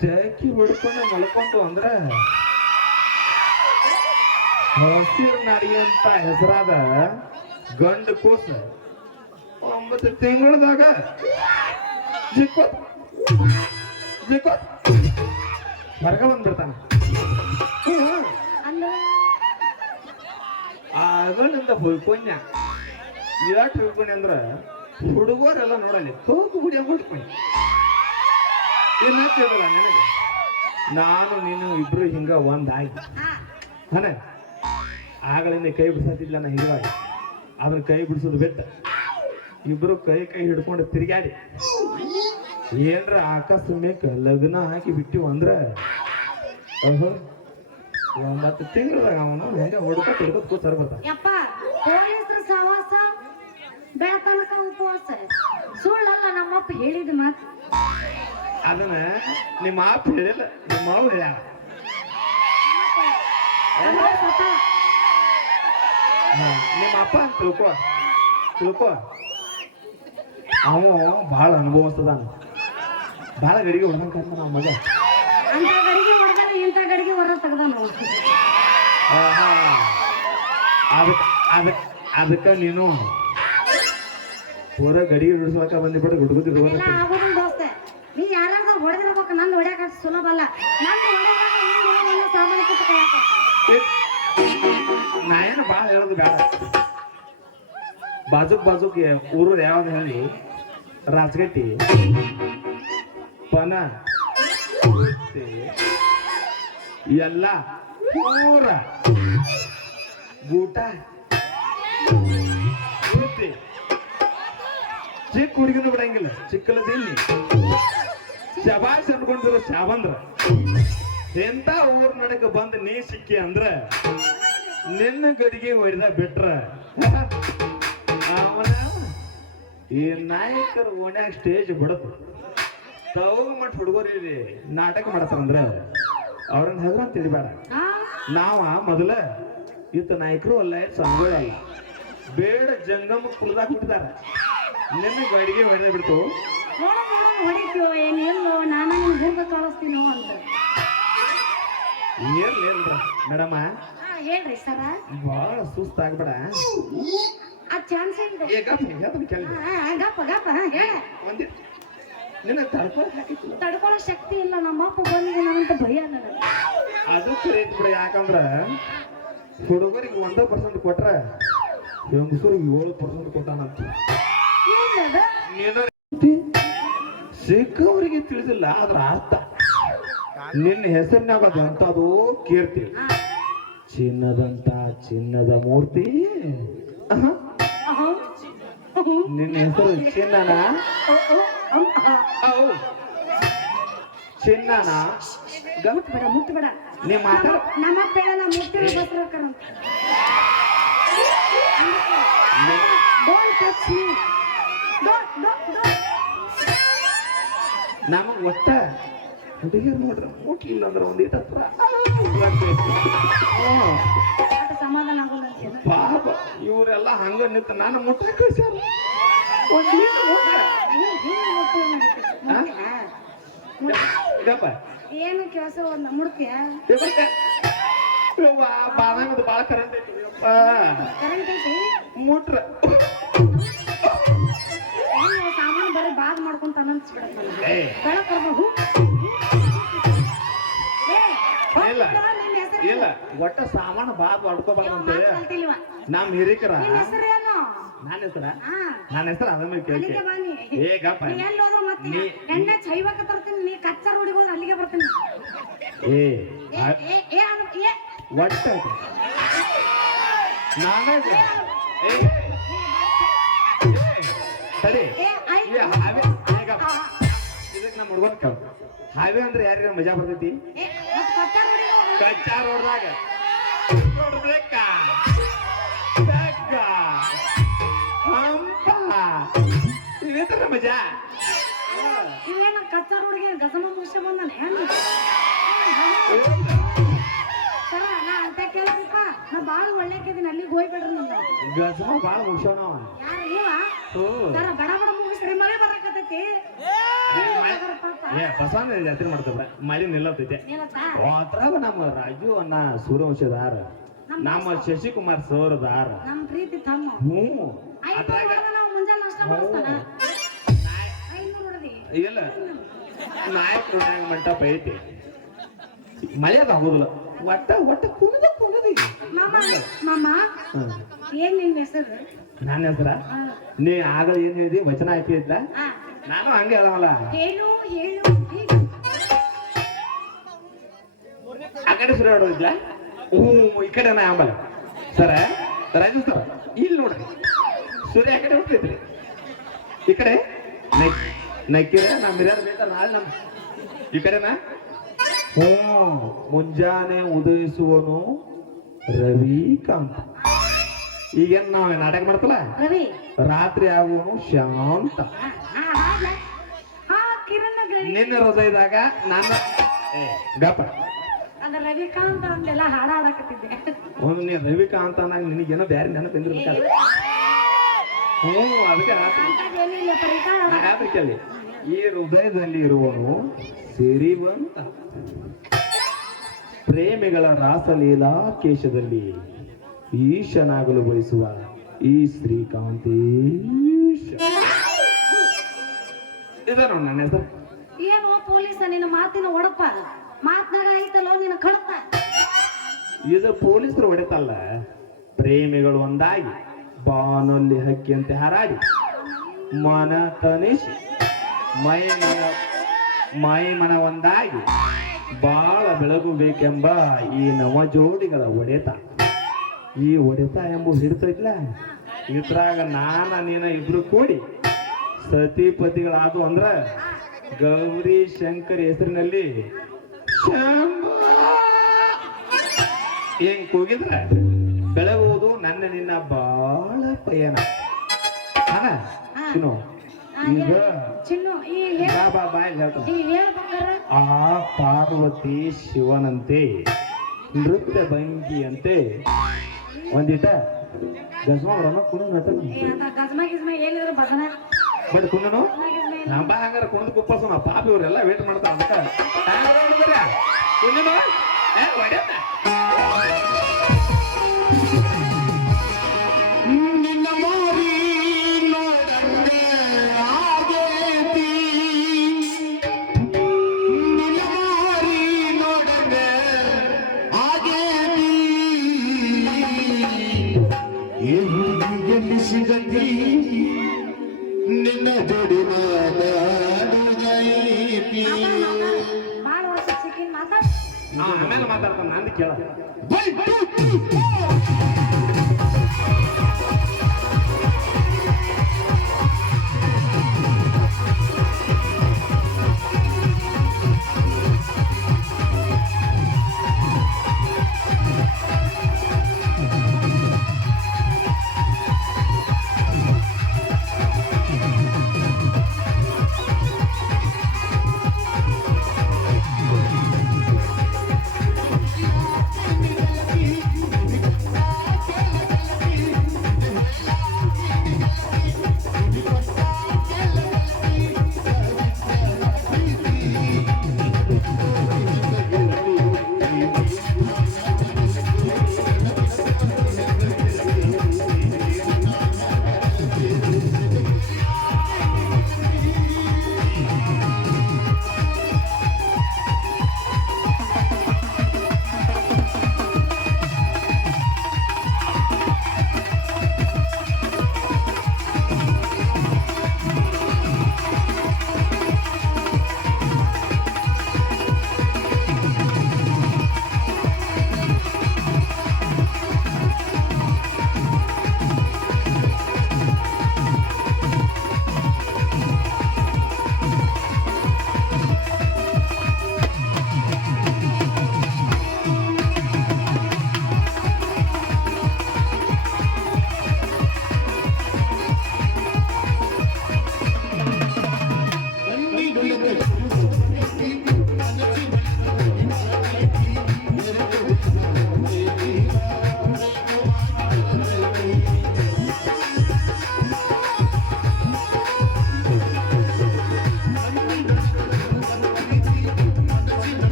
ತೆಕ್ಕಿ ಹೊಡ್ಕೊಂಡು ಮಲ್ಕೊಂಡು ಅಂದ್ರೆ ಹಸಿರು ನಾಡಿಗೆ ಅಂತ ಹೆಸರಾದ ಗಂಡು ಕೂಸ 9 ತಿಂಗಳದಾಗ ಜಿಕ್ಕೋತ್ ಹೊರಗ ಬಂದ್ಬಿಡ್ತಾನ ಅಲ್ಲ ಆಗಲಿಂದ ಹುಳ್ಕೊಂಡ್ಯ ಯಾಕೆ ಹುಳ್ಕೊಂಡಿ ಅಂದ್ರ ಹುಡುಗರೆಲ್ಲ ನೋಡಲಿ ತೋಕು ಹುಡಿಯ ಹುಡ್ಕೊಂಡಿ ಏನ ಕೇಳಲ್ಲ ನನಗೆ ನಾನು ನೀನು ಇಬ್ರು ಹಿಂಗ ಒಂದಾಗಿ ಹನ ಆಗಲಿಂದ ಕೈ ಬಿಡ್ಸತ್ತಿಲ್ಲ ನಾ ಹಿರಿವಾಗ ಅದನ್ನ ಕೈ ಬಿಡಿಸೋದು ಬಿಟ್ಟ ಇಬ್ರು ಕೈ ಹಿಡ್ಕೊಂಡು ತಿರುಗಾಡಿ ಏನ್ರ ಆಕಸ್ಮಿಕ ಲಗ್ನ ಹಾಕಿ ಬಿಟ್ಟಿವ್ ಅಂದ್ರ 9 ತಿಂಗಳದಾಗ ಅವನು ಹೆಂಗ ಹುಡ್ಕೋತ ಕೂತಾರ ಬರ್ತಾನ ಯಪ್ಪ ಪೊಲೀಸರ ಸಹವಾಸ ಬೆಳತನಕ ಉಪವಾಸ ಸುಳ್ಳಲ್ಲ ನಮ್ಮಪ್ಪ ಹೇಳಿದ ಮಾತು ಅದನ್ನ ನಿಮ್ಮ ಅಪ್ಪ ಹೇಳಿಲ್ಲ ನಿಮ್ಮ ಅವ್ವ ಹೇಳ್ಯಾಳ ನಿಮ್ಮ ಅಪ್ಪ ಅಂತ ತಿಳ್ಕೊ ಅವ ಭಾಳ ಅನುಭವಿಸ್ತದಾನ ಭಾಳ ಗಡಿಗೆ ಹೊಡೆದಂಕ ನಮ್ಮ ಮಗ ಅಂತ ಗಡಿಗೆ ಹೊಡೆದ್ರೆ ಇಂಥ ಗಡಿಗೆ ಹೊರ ತೆಗ್ದ ನಾವು ಅದಕ್ಕೆ ನೀನು ಪೂರ ಗಡಿಗೆ ಬಿಡಿಸ್ಬೇಕ ಬಂದಿಬಿಟ್ಟು ಗುಡ್ಗುದ್ದಿ ಎಲ್ಲ ಆಗೋದಿಲ್ಲ ದೋಸ್ತ ನೀ ಯಾರಾದ್ರೂ ಹೊಡೆದಿರ್ಬೇಕು ನನ್ನ ಹೊಡ್ಯಾಕ ಅಷ್ಟು ಸುಲಭ ಅಲ್ಲ ನನ್ನ ಹೊಡೆದಾಗ ಸಾಮಾನ್ಯ ನಾ ಏನು ಭಾಳ ಹೇಳೋದು ಬೇಡ ಬಾಜುಕ್ ಊರು ಯಾವ್ದು ಹೇಳಿ ರಾಜಗಟ್ಟಿ ಪನ ಎಲ್ಲ ಪೂರ ಗೂಟ ಚಿಕ್ಕ ಹುಡುಗಿನೂ ಬಿಡಂಗಿಲ್ಲ ಚಿಕ್ಕಲದಿಲ್ಲಿ ಶಬಾಷ್ ಅನ್ಕೊಂಡಿರೋ ಶಾಬಂದ್ರ ಎಂತ ಊರ್ ನಡಕ ಬಂದ್ ನೀ ಸಿಕ್ಕಿ ಅಂದ್ರ ನಿನ್ನ ಗಡಿಗೆ ಹೊಡೆದ ಬಿಟ್ರ ಅವನ ಈ ನಾಯಕರ ಓಣ್ಯಾಗ ಸ್ಟೇಜ್ ಬಿಡತು ತವ ಮಟ್ ಹುಡುಗರು ನಾಟಕ ಮಾಡತಾರಂದ್ರ ಅವ್ರನ್ನ ಹೆದ್ರ ಅಂತ ತಿಳಿಬೇಡ ನಾವ ಮೊದಲ ಇತ್ತ ನಾಯಕರು ಅಲ್ಲ ಸಂಘಗಳು ಅಲ್ಲ ಬೇಡ ಜಂಗಮ ಕುಡ್ದಾಗ ಬಿಟ್ಟಿದಾರ ನಿನ್ನ ಗಡಿಗೆ ಹೊಡೆದ ಬಿಡ್ತು ಹೊಡಿತೀವೋ ಏನಿಲ್ಲೋ ನಾನು ನಿನ್ ಭೂಮ ಕಳಿಸ್ತೀನೋ ಅಂತ ಏನ್ರ ಮೇಡಮ ಹೇಳ್ರಿ ಸರ ಬಹಳ ಸುಸ್ತಾಗ್ಬೇಡ ಆ ಚಾನ್ಸ್ ಇಲ್ಲ ಏ ಗಪ್ಪ ಹೇಳ್ತಾನೆ ಕೇಳಿ ಗಪ್ಪ ಹೇಳ ನಿನ್ನ ತಡ್ಕೊಳಕ್ಕಿಲ್ಲ ತಡ್ಕೊಳ್ಳೋ ಶಕ್ತಿ ಇಲ್ಲ ನಮ್ಮಪ್ಪ ಬಂದಿದೆ ನನಂತ ಭಯ ನನಗೆ ಅದು ಸರಿ ಬಿಡ ಯಾಕಂದ್ರ ಹುಡುಗರಿಗೆ 1% ಕೊಟ್ರ ಹೆಂಗಸರಿಗೆ 7% ಕೊಟ್ಟಾನಂತ ಸಿಕ್ಕವರಿಗೆ ತಿಳಿದಿಲ್ಲ ಅದ್ರ ಅರ್ಥ ನಿನ್ನ ಹೆಸರಿನಾಗ ಅದಂತದು ಕೀರ್ತಿ ಚಿನ್ನದ ಮೂರ್ತಿ ನಿನ್ನ ಹೆಸರು ಚಿನ್ನನ ಚಿನ್ನನ ಮುಟ್ಬೇಡ ನೀ ಮಾತಾಡ ನಮ್ಮಪ್ಪ ಹೇಳ ಮುಟ್ಟಿನ ಬಸ್ರಕ್ಕಂತ ನಮಗ್ ಒಟ್ಟ ಹುಡುಗಿಯರು ನೋಡ್ರ ಮುಟ್ಲಿಲ್ಲ ಅಂದ್ರೆ ಒಂದೀಟ ಸಮಾಧಾನ ಆಗೋಲ್ಲ ಪಾಪ ಇವರೆಲ್ಲ ಹಂಗ ನಿಂತ ನಾನು ಮುಟ್ಟ ಕಳ್ಸ್ಯಾರ ಗಪ್ಪ ಏನು ಕೆಲಸ ಒಂದು ಮುಡ್ತೀಯ ಬಾದಾಮದ ಬಾಳ ಕರೆಂಟ್ ಐತಿ ಕರೆಂಟ್ ಐತಿ ಮುಟ್ರ ಸಾಮಾನು ಬರೀ ಬಾದ್ ಮಾಡ್ಕೊಂತ ಅನನ್ಸ್ಬಿಡತ್ತೆ ಇಲ್ಲ ಒಟ್ಟ ಸಾಮಾನು ಬಾದ್ ಮಾಡ್ಕೋಬಾರ್ದು ಅಂತೇಳಿ ನಮ್ ಹಿರಿಕರ ನನ್ನ ಹೆಸರ ಅದನ್ನ ಕೇಳಿ ಏ ಗಪ್ಪ ಎಣ್ಣೆ ಚೈವಕ ತರ್ತೀನಿ ನೀ ಕಚ್ಚಾ ರೋಡಿಗೆ ಹೋದ್ರೆ ಅಲ್ಲಿಗೆ ಬರ್ತೀನಿ ಒಟ್ಟ ನಾನೇ ಸರಿ ಇದಕ್ಕೆ ನಮ್ಮ ನೋಡ್ಕೊಂಡ್ ಹಾವೇ ಅಂದ್ರೆ ಯಾರಿಗಾರ ಮಜಾ ಬರ್ತೈತಿ ಏ ಮತ್ತ್ ಕಚ್ಚಾ ನೋಡಿ ಹೋಗು. ಕಚ್ಚಾ ರೋಡ್ದಾಗ ನೋಡ್ಬೇಕಾ ಇವೇತರ ಮಜಾ ಇವೇನ ಕಚ್ಚಾ ರೋಡ್ಗೆ ಗಸಮ ಮುಗಿಸ ಬಂದಾನೆ ಹೆಣ್ಣು ಸರ ನಾ ಅಂತ ಕೇಳ್ರಿಪ್ಪ ನಾ ಬಾಳ ಒಳ್ಳೆಕಿದ್ದೀನಿ ಅಲ್ಲಿಗೆ ಹೋಗ್ಬೇಡ್ರಿ ನಂದ ಗಜಮ ಬಾಳ ಮುಗಿಸೋಣ ಯಾರು ನೀವ ಸರ ಬಡ ಬಡ ಮುಗಿಸ್ರಿ ಮಳೆ ಬರಕತ್ತೈತಿ ಬಸವನ ಜಾತ್ರೆ ಮಾಡ್ತವ್ರ ಮಳಿ ನಿಲ್ಲತೈತೆ ಏನತ್ತಾ ಅದ್ರಾಗ ನಮ್ಮ ರಾಜು ಅನ್ನ ಸೂರ್ಯವಂಶದಾರ ನಮ್ಮ ಶಶಿಕುಮಾರ್ ಸೋರದಾರ ನಮ್ ಪ್ರೀತಿ ತಮ್ಮ ಹ್ಞೂ 500 ಹೊಡೆದ ನಾವು ಮುಂಜಾನೆ ನಾಷ್ಟ ಮಾಡಿಸ್ತಾನ 500 ಹೊಡೆದಿ ಇಲ್ಲ ನಾಯಕರು ನ್ಯಾಯ ಮಂಟಪ ಐತಿ ಮಳೆಯಾಗ ಆಗೋದಿಲ್ಲ ಒಟ್ಟ ಕುಣದಿ ಮಾಮ ಮಾಮ ಏನ್ ನಿನ್ ಹೆಸರು ನನ್ನ ಹೆಸರ ನೀ ಆಗ ಏನ್ ಹೇಳಿದಿ ವಚನ ಹಾಕಿದ್ಲ ಆ, ನಾನು ಹಂಗೆ ಹೇಳವಲ್ಲ ಹೇಳು ಹೇಳು ಹೇಳು. ಆ ಕಡೆ ಸುರ ಹೊಡೋದಿಲ್ಲ ಈ ಕಡೆ ನಾ ಅಂಬಲ್ಲ ಸರ ರಾಜು ಸರ್ ಇಲ್ಲಿ ನೋಡ್ರಿ ಸೂರ್ಯ ಆ ಕಡೆ ಹೋಗ್ತೈತ್ರಿ ಈ ಕಡೆ ನಕ್ಕಿರ ನಾ ಮಿರ್ಯಾದ ಬೇಕ ನಾಳೆ ನಮ್ ಈ ಕಡೆನಾ ಮುಂಜಾನೆ ಉದಯಿಸುವನು ರವಿಕಾಂತ ಈಗೇನ್ ನಾವ್ ನಾಟಕ ಮಾಡ್ತಲ್ಲ ರವಿ ರಾತ್ರಿ ಆಗುವನು ಶಾಂತ ಕಿರಣ ಗರಿ ನಿನ್ನ ಹೃದಯದಾಗ ನನ್ನ ಗಪ್ಪ ಅದ ರವಿಕಾಂತ್ ಅಂದೆಲ್ಲ ಹಾಡ ಹಾಡಕತ್ತಿದ್ದೆ ಒಂದು ನೀ ರವಿಕಾಂತ ಅನ್ನಂಗ ನಿನಗೇನೋ ಬ್ಯಾರೆ ನೆನಪು ಬಂದಿರ್ಬೇಕಲ್ಲ ಅದಕ್ಕೆ ರಾತ್ರಿ ಅಂತದೇನಿಲ್ಲ ಪರಿಕಾಳ ನಾ ರಾತ್ರಿ ಕೇಳಿ ಈ ಹೃದಯದಲ್ಲಿ ಇರುವನು ಸಿರಿವಂತ ಪ್ರೇಮಿಗಳ ರಾಸಲೀಲಾ ಕೇಶದಲ್ಲಿ ಈಶನಾಗಲು ಬಯಸುವ ಈ ಶ್ರೀಕಾಂತೇಶ ಇದ ನೋಡ್ ನನ್ನ ಹೆಸರು ಏನು ಪೊಲೀಸ ನಿನ್ನ ಮಾತಿನ ಒಡಪ ಮಾತ್ನಾಗ ಐತಲ್ಲೋ ನಿನ್ನ ಕಡಪ ಇದು ಪೊಲೀಸರು ಹೊಡೆತಲ್ಲ ಪ್ರೇಮಿಗಳು ಒಂದಾಗಿ ಬಾನಲ್ಲಿ ಹಕ್ಕಿಯಂತೆ ಹಾರಾಡಿ ಮನ ತನಿಸಿ ಮೈ ಮನ ಒಂದಾಗಿ ಬಾಳ ಬೆಳಗಬೇಕೆಂಬ ಈ ನವ ಜೋಡಿಗಳ ಒಡೆತ ಈ ಒಡೆತ ಎಂಬ ಹಿಡಿತೈತ್ಲ ಇದ್ರಾಗ ನೀನ ಇಬ್ರು ಕೂಡಿ ಸತಿಪತಿಗಳಾದು ಅಂದ್ರ ಗೌರಿ ಶಂಕರ್ ಹೆಸರಿನಲ್ಲಿ ಹಿಂಗ್ ಕೂಗಿದ್ರ ಬೆಳಗುವುದು ನನ್ನ ನಿನ್ನ ಬಾಳ ಪಯಣ ಚಿನ್ನು ಈಗ ಚಿನ್ನು ಬಾಯ್ ಹೇಳ್ತಾನೆ ಈ ಹೇಳ್ಬೇಕಾರ ಆ ಪಾರ್ವತಿ ಶಿವನಂತೆ ನೃತ್ಯ ಭಂಗಿಯಂತೆ ಒಂದಿಟ ಗಜಮಾನ ಕುಣಿದ್ ಗಜ್ಮ ಗಿಜ್ಮ ಏನಿದ್ರು ಬಸನ ಬಟ್ ಕುಣ್ಣನು ಗಿಜ್ಮ ಇಲ್ಲ. ನಮ್ಮ ಹಂಗಾರ ಕುಣಿದ್ ಕುಪ್ಪಸ ನಾ ಪಾಪ ಇವ್ರೆಲ್ಲ ವೇಟ್ ಮಾಡ್ತಾರ ಅಂತ ಕುಣ್ಣನು ಹೊಡೆತ ನಿನ್ನ ಮಾರಿ ನೋಡಂಗೆ ಆಗೇತಿ ನಿನ್ನ ಮಾರಿ ನೋಡಂಗೆ ಆಗೇತಿ ಎಲ್ಲಿಸಿದತಿ ನಿನ್ನ ಜೋಡಿ ಮಾತಾಡುಗೈತಿ ಬಾಳ ವರ್ಷ ಸಿಕ್ಕಿನ್ ಮಾತಾಡ್ ಆಮೇಲೆ ಮಾತಾಡ್ತಾನ ನಂದು ಕೇಳ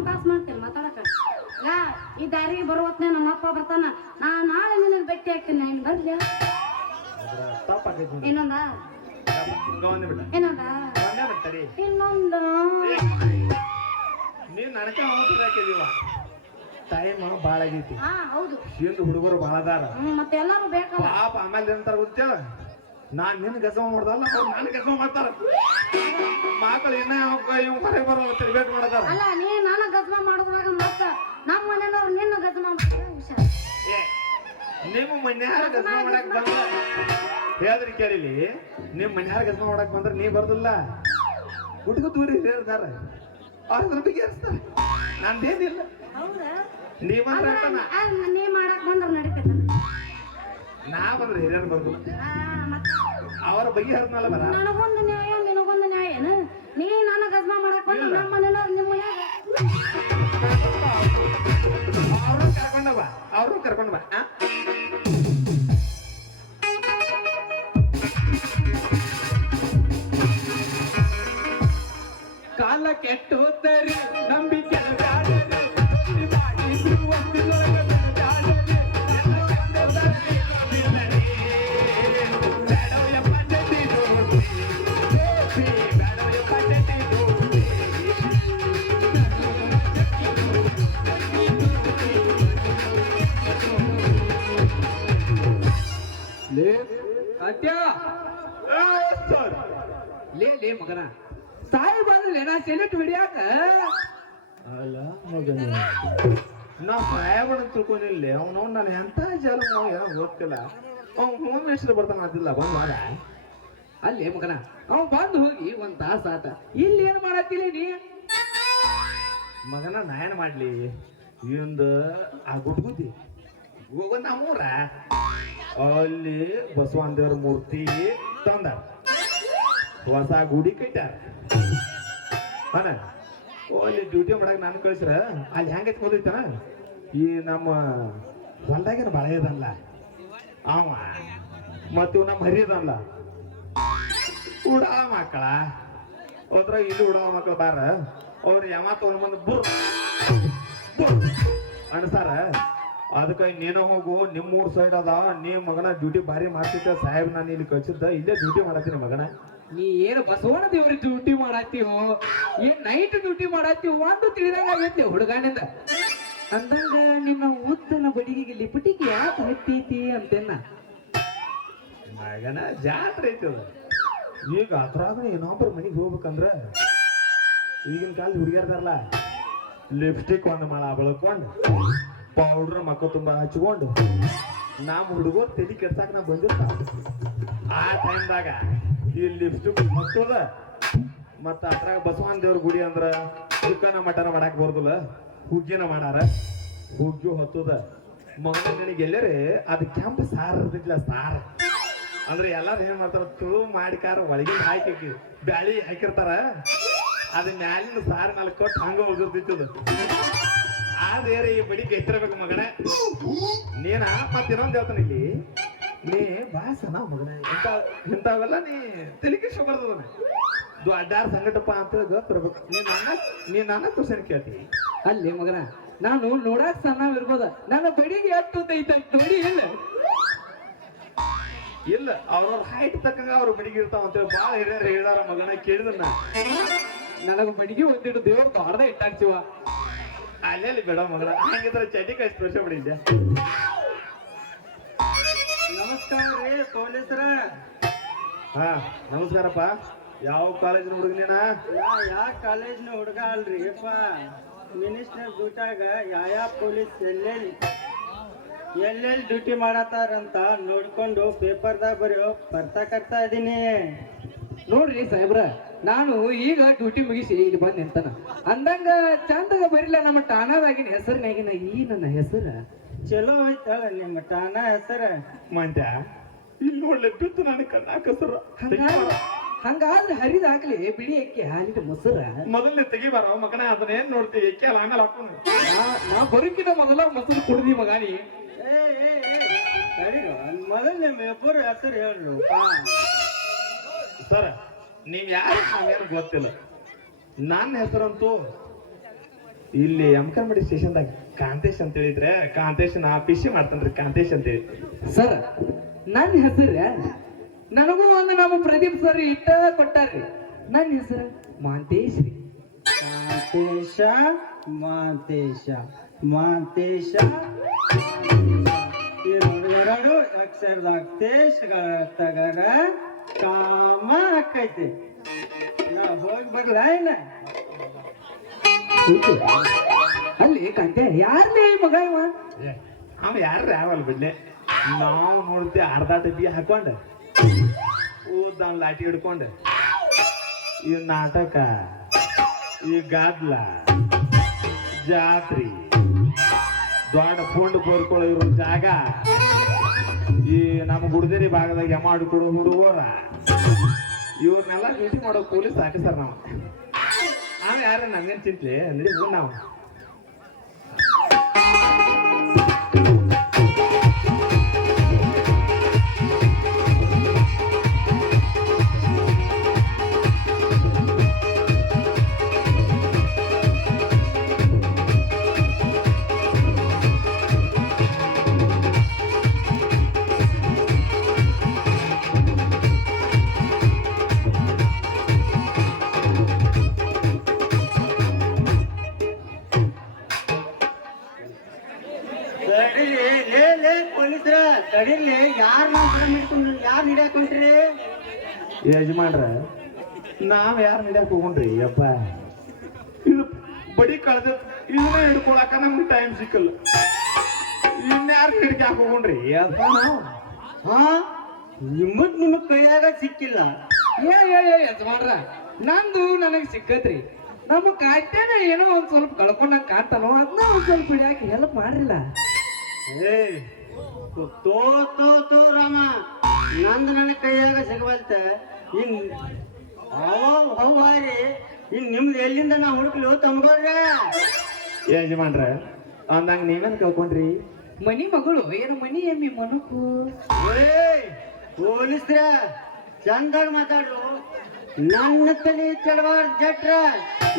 ಒಂದ್ ತಾಸ್ ಮಾಡ್ತೇನೆ ಮಾತಾಡಕ ಯಾ ಈ ದಾರಿಗೆ ಬರುವತ್ನೆ ನಮ್ಮ ಅಪ್ಪ ಬರ್ತಾನ ನಾ ನಾಳೆ ನಿನ್ನ ಭೇಟಿ ಆಗ್ತೀನಿ ಇನ್ ಬರ್ಲಿ ತಪ್ಪಾಕೈತಿ ಇನ್ನೊಂದ ಗೌಂದೆ ಬಿಟ್ಟ ಏನದ ಒಂದೇ ಬಿಡ್ತಾರಿ ಇನ್ನೊಂದು ನೀನ್ ನನಕ ಹೋಗ್ತಾರೆ ಹಾಕಿದೀವ ಟೈಮ್ ಭಾಳ ಆಗೈತಿ ಹಾ ಹೌದು ಹಿಂದ್ ಹುಡುಗರು ಭಾಳ ಅದಾರ ಮತ್ತೆ ಎಲ್ಲಾರು ಬೇಕಲ್ಲ ಪಾಪ ಆಮೇಲೆ ಏನಂತಾರ ಗೊತ್ತೇಳ ನಾನ್ ನಿನ್ ಗಸವ ಮಾಡ್ದಲ್ಲ ಅವ್ರು ನನ್ ಗಸವ ಮಾಡ್ತಾರ ಮಕ್ಕಳು ಇನ್ನ ಇವ್ ಹೊರಗೆ ಬರೋಲ್ಲ ತಿರ್ಬೇಟ್ ಮಾಡದಾರ ಅಲ್ಲ ನೀ ನಾನು ಗಜ್ಮ ಮಾಡೋದ್ರಾಗ ಮತ್ತ ನಮ್ಮ ಮನೆಯವ್ರು ನಿನ್ನ ಗಜ್ಮ ಮಾಡಿದ್ರೆ ಹುಷಾರ್ ಏ ನಿಮ್ಮ ಮನ್ಯಾರ ಗಸವ ಮಾಡಕ್ ಬಂದ ಹೇಳಿದ್ರಿ ಕೇಳಿಲಿ ನಿಮ್ ಮನ್ಯಾರ ಗಸವ ಮಾಡಕ್ ಬಂದ್ರ ನೀ ಬರ್ದಿಲ್ಲ ಹುಡುಗ ದೂರಿ ಹೇಳ್ತಾರ ಅವ್ರ ಬಗ್ಗೆ ಏರಿಸ್ತಾರ ನಂದೇನಿಲ್ಲ ಹೌದಾ ನೀ ಬಂದ್ರ ನೀ ಮಾಡಕ್ ಬಂದ್ರ ನಡೀತೈತ ನಾ ಬಂದ್ರೆ ಹಿರಿಯರ್ ಬರ್ದು ಮತ್ತೆ ಅವರ ಬಗ್ಗೆ ಹರಿದ್ನಲ್ಲ ಬರ ನನಗೊಂದು ನ್ಯಾಯ ನಿನಗೊಂದು ನ್ಯಾಯನ ನೀ ನಾನು ಗಜ್ಮ ಮಾಡಕ್ ಬಂದ್ರ ನಮ್ಮ ಮನೆಯವ್ರು ನಿಮ್ಮ ಮನ್ಯಾಗ ಅವ್ರು ಕರ್ಕೊಂಡ್ ಬಾ ಕಾಲ ಕೆಟ್ಟು ಹೋದರೆ ನಂಬಿಕೆ ಅತ್ಯ ಲೇ ಮಗನ ಸಾಯಿ ಬಂದ್ಲೆ ನಾ ಸೆಲೆಕ್ಟ್ ಹಿಡಿಯಾಕ ಅಲ್ಲ ಮಗನ ನಾ ಸಾಯಬಣ ತಿಳ್ಕೊಂಡಿಲ್ಲ ಅವನು ನಾನು ಎಂತ ಜನ್ಮ ಏನೋ ಗೊತ್ತಿಲ್ಲ ಅವ್ನು ಹೋಮ್ ಮಿನಿಸ್ಟರ್ ಬರ್ತಾನ ಅಂತಿಲ್ಲ ಬಂದ್ ಮಾಡ ಅಲ್ಲೇ ಮಗನ ಅವ್ ಬಂದು ಹೋಗಿ ಒಂದ್ ತಾಸ ಆತ ಇಲ್ಲಿ ಏನ್ ಮಾಡತ್ತಿಲ್ಲ ನೀ ಮಗನ ನಾ ಏನ್ ಮಾಡ್ಲಿ ಇವಂದು ಆ ಗುಡ್ಗುದಿ ನಮ್ಮೂರ ಅಲ್ಲಿ ಬಸವಣ್ಣ ದೇವ್ರ ಮೂರ್ತಿ ತಂದ ಹೊಸ ಗುಡಿ ಕಟ್ಟಾರ ಅಲ್ಲಿ ಡ್ಯೂಟಿ ಮಾಡಕ್ ನಾನು ಕಳಿಸ್ರ ಅಲ್ಲಿ ಹೆಂಗೈತಿ ಗೊತ್ತೈತನ ಈ ನಮ್ಮ ಹೊಲ್ದಾಗೇನ ಬಾಳೆ ಇದಲ್ಲ ಅವ ಮತ್ತ ಇವ್ ನಮ್ಮ ಹರಿ ಇದಲ್ಲ ಉಡಾ ಮಕ್ಕಳ ಅದ್ರಾಗ ಇಲ್ಲಿ ಉಡಾ ಮಕ್ಕಳು ಬಾರ ಅವ್ರು ಯಾವತ್ತ ಅವ್ರ ಬಂದು ಬುರ್ ಅನ್ಸಾರ ಅದಕ್ಕೆ ನೀನು ಹೋಗು ನಿಮ್ಮೂರ್ ಸೈಡ್ ಅದ ನೀ ಮಗನ ಡ್ಯೂಟಿ ಭಾರಿ ಮಾಡ್ತಿದ್ದ ಸಾಹೇಬ್ ನಾನು ಇಲ್ಲಿ ಕಳ್ಸಿದ್ದ ಇಲ್ಲೇ ಡ್ಯೂಟಿ ಮಾಡತ್ತೀನಿ ಮಗನ ನೀ ಏನು ಬಸವಣ್ಣ ದೇವ್ರ ಡ್ಯೂಟಿ ಮಾಡತ್ತೀವೋ ಏನ್ ನೈಟ್ ಡ್ಯೂಟಿ ಮಾಡತ್ತೀವೋ ಒಂದು ತಿಳಿದಂಗ ಆಗೈತಿ ಹುಡುಗಾನಿಂದ ಅಂದಂಗ ನಿನ್ನ ಉದ್ದನ ಬಡಿಗೆಗೆ ಲಿಪಟಿಗೆ ಯಾಕೆ ಹತ್ತೈತಿ ಅಂತೇನ ಮಗನ ಜಾತ್ರೆ ಐತಿ ಅದು ಈಗ ಅದ್ರಾಗ ಇನ್ನೊಬ್ಬರ ಮನೆಗೆ ಹೋಗ್ಬೇಕಂದ್ರ ಈಗಿನ ಕಾಲದ ಹುಡುಗಿಯರ್ದಾರಲ್ಲ ಲಿಪ್ಸ್ಟಿಕ್ ಒಂದು ಮಾಳ ಬೆಳ್ಕೊಂಡು ಪೌಡ್ರ್ ಮಕ್ಕ ತುಂಬಾ ಹಚ್ಕೊಂಡು ನಮ್ಮ ಹುಡುಗರು ತಲೆ ಕೆಡ್ಸಾಕ ನಾ ಬಂದಿರ್ತಾವ ಆ ಟೈಮ್ದಾಗ ಈ ಲಿಪ್ಸ್ಟಿಕ್ ಹಚ್ಚೋದ ಮತ್ತ ಅದ್ರಾಗ ಬಸವಣ್ಣ ದೇವ್ರ ಗುಡಿ ಅಂದ್ರ ಚಿಕ್ಕನ ಮಟನ ಮಾಡಾಕ ಬರ್ದಲ್ಲ ಹುಗ್ಗಿನ ಮಾಡಾರ ಹುಗ್ಗಿ ಹೊತ್ತದ ಮಗನ ನನಗೆ ಎಲ್ಲರೇ ಅದು ಕೆಂಪು ಸಾರು ಇರ್ತೈತಿಲ್ಲ ಸಾರು ಅಂದ್ರೆ ಎಲ್ಲಾರು ಏನ್ ಮಾಡ್ತಾರ ತುಳು ಮಾಡಿಕಾರ ಒಳಗಿನ ಹಾಕಿ ಬ್ಯಾಳಿ ಹಾಕಿರ್ತಾರ ಅದ ಮ್ಯಾಲಿನ ಸಾರು ಮೇಲೆ ಕೊಟ್ಟು ಹಂಗ ಹೋಗಿರ್ತಿತ್ತದ ಆದ್ರೆ ಈ ಬಡಿ ಎತ್ತಿರಬೇಕು ಮಗನ ನೀನ ಮತ್ತೆ ಇನ್ನೊಂದು ಹೇಳ್ತಾನೆ ಇಲ್ಲಿ ನೀ ಬಾಸನ ಮಗನ ಇಂಥವೆಲ್ಲ ನೀ ತೆಲಿಕೆ ಶುಗರ್ದದ ಅಡ್ಡಾರ ಸಂಗಟಪ್ಪ ಅಂತ ಗೊತ್ತಿರ್ಬೇಕು ನೀ ನನ್ನ ಕ್ವಶನ್ ಕೇಳ್ತೀನಿ ಅಲ್ಲಿ ಮಗನ ನಾನು ನೋಡಾಕ್ ಸಣ್ಣವಿರ್ಬೋದ ನನ್ನ ಬಡಿಗೆ ಎಟ್ಟೈತ ನೋಡಿ ಇಲ್ಲ ಇಲ್ಲ ಅವ್ರವ್ರ ಹೈಟ್ ತಕ್ಕಂಗ ಅವ್ರ ಬಡಿಗೆ ಇರ್ತಾವ ಅಂತೇಳಿ ಬಾಳ ಹಿರಿಯರು ಹೇಳಾರ ಮಗನ ಕೇಳಿದನ್ನ ನನಗ ಬಡಿಗೆ ಒಂದಿಟ್ಟು ದೇವ್ರ ದೊಡ್ಡದ ಇಟ್ಟಾಕ್ಸಿವ ಅಲ್ಲೆಲ್ಲಿ ಬೇಡ ಮಗನ ಹಂಗಿದ್ರೆ ಚಟಿ ಕಳಿಸಿ ತೋರ್ಸ ಬಿಡಿದ್ದೆ ನಮಸ್ಕಾರ ರೀ ಪೊಲೀಸರ ಹಾ ನಮಸ್ಕಾರಪ್ಪ ಯಾವ ಕಾಲೇಜಿನ ಹುಡುಗನೇನ ಯಾ ಕಾಲೇಜ್ನ ಹುಡುಗ ಅಲ್ರಿ ಅಪ್ಪ ಮಿನಿಸ್ಟರ್ ಡ್ಯೂಟಾಗ ಯಾವ ಪೊಲೀಸ್ ಎಲ್ಲೆಲ್ಲಿ ಡ್ಯೂಟಿ ಮಾಡತ್ತಾರಂತ ನೋಡ್ಕೊಂಡು ಪೇಪರ್ದಾಗ ಬರೆಯೋ ಬರ್ತಾ ಇದೀನಿ ನೋಡ್ರಿ ಸಾಹೇಬ್ರ ನಾನು ಈಗ ಡ್ಯೂಟಿ ಮುಗಿಸಿ ಇಲ್ಲಿ ಬಂದ್ ನಿಂತಾನ ಅಂದಂಗ ಚಂದಾಗ ಬರಿಲ್ಲ ನಮ್ಮ ಠಾಣಾದಾಗಿನ ಹೆಸರಿನಾಗಿನ ಈ ನನ್ನ ಹೆಸರ ಚಲೋ ಐತಳ ನಿಮ್ಮ ಠಾಣ ಹೆಸರ ಮಂಡ್ಯ ಇಲ್ಲಿ ನೋಡ್ಲೆ ಬಿತ್ತು ನನಗೆ ಕಣ್ಣಾಕಸರ ಹಂಗಾದ್ರೆ ಹರಿದ ಹಾಕ್ಲಿ ಬಿಡಿ ಅಕ್ಕಿ ಹಾಲಿನ ಮೊಸರ ಮೊದಲನೇ ತೆಗಿಬಾರ ಮಗನ ಅದನ್ನ ಏನ್ ನೋಡ್ತೀವಿ ಎಕ್ಕೆ ಅಲ್ಲ ಆಮೇಲೆ ಹಾಕೊಂಡು ನಾ ಬರೋಕಿನ ಮೊದಲ ಮೊಸರು ಕುಡ್ದಿ ಮಗಾನಿ ಸರಿ ಮೊದಲು ನಿಮ್ಮ ಇಬ್ಬರು ಹೆಸರು ಹೇಳ್ರು ಸರ್ ನೀವ್ ಯಾರು ನಾವೇನು ಗೊತ್ತಿಲ್ಲ ನನ್ನ ಹೆಸರಂತೂ ಇಲ್ಲಿ ಯಮಕನ್ಮಡಿ ಸ್ಟೇಷನ್ದಾಗ ಕಾಂತೇಶ್ ಅಂತ ಹೇಳಿದ್ರೆ ಕಾಂತೇಶ್ ನಾ ಪಿಸಿ ಮಾಡ್ತಾನ್ರಿ ಕಾಂತೇಶ್ ಅಂತೇಳಿ. ಸರ್ ನನ್ನ ಹೆಸರು ನನಗೂ ಒಂದು ನಮ್ಮ ಪ್ರದೀಪ್ ಸರ್ ಇಟ್ಟ ಕೊಟ್ಟಾರ್ರಿ. ನನ್ನ ಹೆಸರು ಮಾಂತೇಶ್ ರೀ. ಮಾಂತೇಶ ಮಾಂತೇಶ ಮಾಂತೇಶ ಈ ಎರಡು ಅಕ್ಷರದಾಗ ತೇಶ್ಗಳ ತಗರ ಕಾಮ ಆಕೈತಿ. ನಾ ಹೋಗಿ ಬರ್ಲ ಏನ? ಅಲ್ಲಿ ಕಂತೆ ಯಾರ್ದೇ ಮಗ ಇವ? ಅವ ಯಾರು ಯಾವಲ್ ಬಿಡ್ಲೆ, ನಾವು ನೋಡ್ತೀವಿ ಅರ್ಧ ಡಬ್ಬಿ ಹಾಕೊಂಡ ಊದ್ದ ಲಾಟಿ ಹಿಡ್ಕೊಂಡು ಈ ನಾಟಕ, ಈ ಗಾದ್ಲ, ಜಾತ್ರಿ, ದೊಡ್ಡ ಫೋಂಡ್ ಬೋರ್ಕೊಳ್ಳೋ ಇರೋ ಜಾಗ, ಈ ನಮ್ಮ ಗುಡ್ದೇರಿ ಭಾಗದಾಗ ಯಮ ಆಡ್ಕೊಡೋ ಹುಡುಗರ ಇವ್ರನ್ನೆಲ್ಲ ಡ್ಯೂಟಿ ಮಾಡೋ ಪೊಲೀಸ್ ಹಾಕಿಸ್ತಾರ. ನಾವು ಆಮೇಲೆ ಯಾರ ನಮ್ಗೇನು ಚಿಂತ್ಲಿ ಅಂದ್ರೆ ನಾವು ಪೊಲೀಸ್ರ ತಡಿಲಿ. ಯಾರು ನಾವು ಹಿಡ್ಕೊಂಡ್ರಿ? ಯಾರು ಹಿಡಿಯಾಕೊಂಡ್ರಿ? ಯಜಮಾನ್ರ ನಾವ್ ಯಾರು ಹಿಡಿಯಕ್ ಹೋಗೊಂಡ್ರಿ ಯಪ್ಪ? ಇದು ಬಡಿ ಕಳ್ದ ಇದನ್ನ ಹಿಡ್ಕೊಳಕ ನಮ್ಗೆ ಟೈಮ್ ಸಿಕ್ಕಲ್ಲ. ಇನ್ಯಾರು ಹಿಡ್ಕ್ಯಾಕ ಹೋಗೊಂಡ್ರಿ ಯಪ್ಪ ನಾವು? ಹಾ ನಿಮಗ್ ಕೈಯಾಗ ಸಿಕ್ಕಿಲ್ಲ. ಯಜಮಾನ್ರ ನಂದು ನನಗೆ ಸಿಕ್ಕತ್ರಿ. ನಮ್ಮ ಕಾಯ್ತೇನೆ ಏನೋ ಒಂದ್ ಸ್ವಲ್ಪ ಕಳ್ಕೊಂಡಂಗ ಕಾಣ್ತಾನೋ ಅದನ್ನ ಒಂದ್ ಸ್ವಲ್ಪ ಹಿಡಿಯಾಕೆ ಹೆಲ್ಪ್ ಮಾಡ್ರಿಲ್ಲ. ಏ ತೋ ತೋ ತೋ ರಾಮ, ನಂದು ನನ್ನ ಕೈಯಾಗ ಸಿಗಬಲ್ತ. ಇನ್ ಹೌವಾರಿ ಇನ್ ನಿಮ್ದು ಎಲ್ಲಿಂದ ನಾ ಹುಡುಕ್ಲು ತಂಬೋರ್ರ? ಯಜಮಾನ್ರ ಅಂದಂಗ ನೀವೇನ್ ಕಳ್ಕೊಂಡ್ರಿ? ಮನಿ ಮಗಳು ಏನು ಮನಿ ಎಮ್ಮಿ ಮನುಕು. ಏ ಪೊಲೀಸ್ರ ಚಂದಾಗ ಮಾತಾಡ್ರು. ನನ್ನ ತಲೆ ಚಡವಾಡ್ ಜಟ್ರ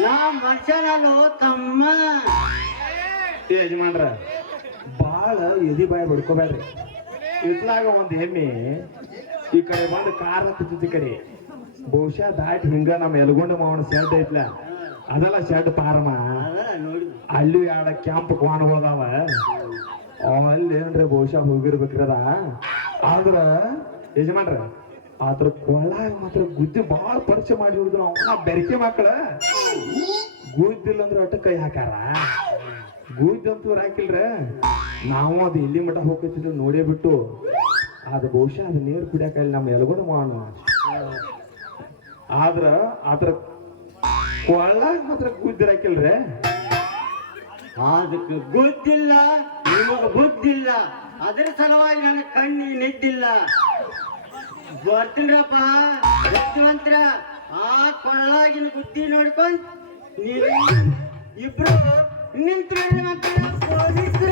ನಾ ಮನುಷ್ಯನಲ್ಲೋ ತಮ್ಮ. ಯಜಮಾನ್ರ ಬಾಳ ಎದಿ ಬಾಯ ಬಡ್ಕೋಬೇಡ್ರಿ. ಇತ್ಲಾಗ ಒಂದ್ ಎಮ್ಮೆ ಈ ಕಡೆ ಬಂದು ಕಾರ್ ಹತ್ತಿದ್ದ ಕಡೆ ಬಹುಶಃ ದಾಟಿ ಹಿಂಗ ನಮ್ಮ ಎಲ್ಗೊಂಡ ಮಾವನ ಶೆಡ್ ಐತ್ಲ, ಅದೆಲ್ಲ ಶೆಡ್ ಪಾರಮ. ನೋಡಿ ಅಲ್ಲಿ ಯಾಡ ಕ್ಯಾಂಪ್ ಕ್ವಾನ್ಗಳದಾವ, ಅಲ್ಲಿ ಏನ್ರಿ ಬಹುಶಃ ಹೋಗಿರ್ಬೇಕ್ರದ. ಆದ್ರ ಯಜಮಾನ್ರ ಅದ್ರ ಕೊಳ್ಳಾಗ ಮಾತ್ರ ಗುದ್ದಿ ಬಾಳ ಪರಿಚಯ ಮಾಡಿ ಹಿಡಿದ್ರು. ಅವನ ಬೆರಕೆ ಮಕ್ಕಳ ಗುದ್ದಿಲ್ಲ ಅಂದ್ರೆ ಒಟ್ಟ ಕೈ ಹಾಕಾರ. ಗುದ್ದಂತೂ ಹಾಕಿಲ್ರ. ನಾವು ಅದು ಎಲ್ಲಿ ಮಠ ಹೋಗ್ತಿದ್ರು ನೋಡೇ ಬಿಟ್ಟು ಅದು ಬಹುಶಃ ಅದು ನೀರು ಕುಡಿಯಾಕ ಇಲ್ಲಿ ನಮ್ಮ ಎಲ್ಗೊಂಡು ಮಾಡೋಣ. ಆದ್ರ ಅದ್ರ ಕೊಳ್ಳಾಗ ಮಾತ್ರ ಗುದ್ದಿರಾಕಿಲ್ರೆ. ಅದಕ್ಕೆ ಗೊತ್ತಿಲ್ಲ, ನಿಮಗ ಬುದ್ಧಿಲ್ಲ. ಅದ್ರ ಸಲುವಾಗಿ ನನ್ನ ಕಣ್ಣಿ ನಿದ್ದಿಲ್ಲ. ಬರ್ತೀನ್ರಪ್ಪ ಬುದ್ಧಿವಂತರ. ಆ ಕೊಳ್ಳಾಗಿನ ಬುದ್ಧಿ ನೋಡ್ಕೊಂಡ್ ನೀವು ಇಬ್ರು ನಿಂತ್ರಿ ಪೊಲೀಸ್ರ.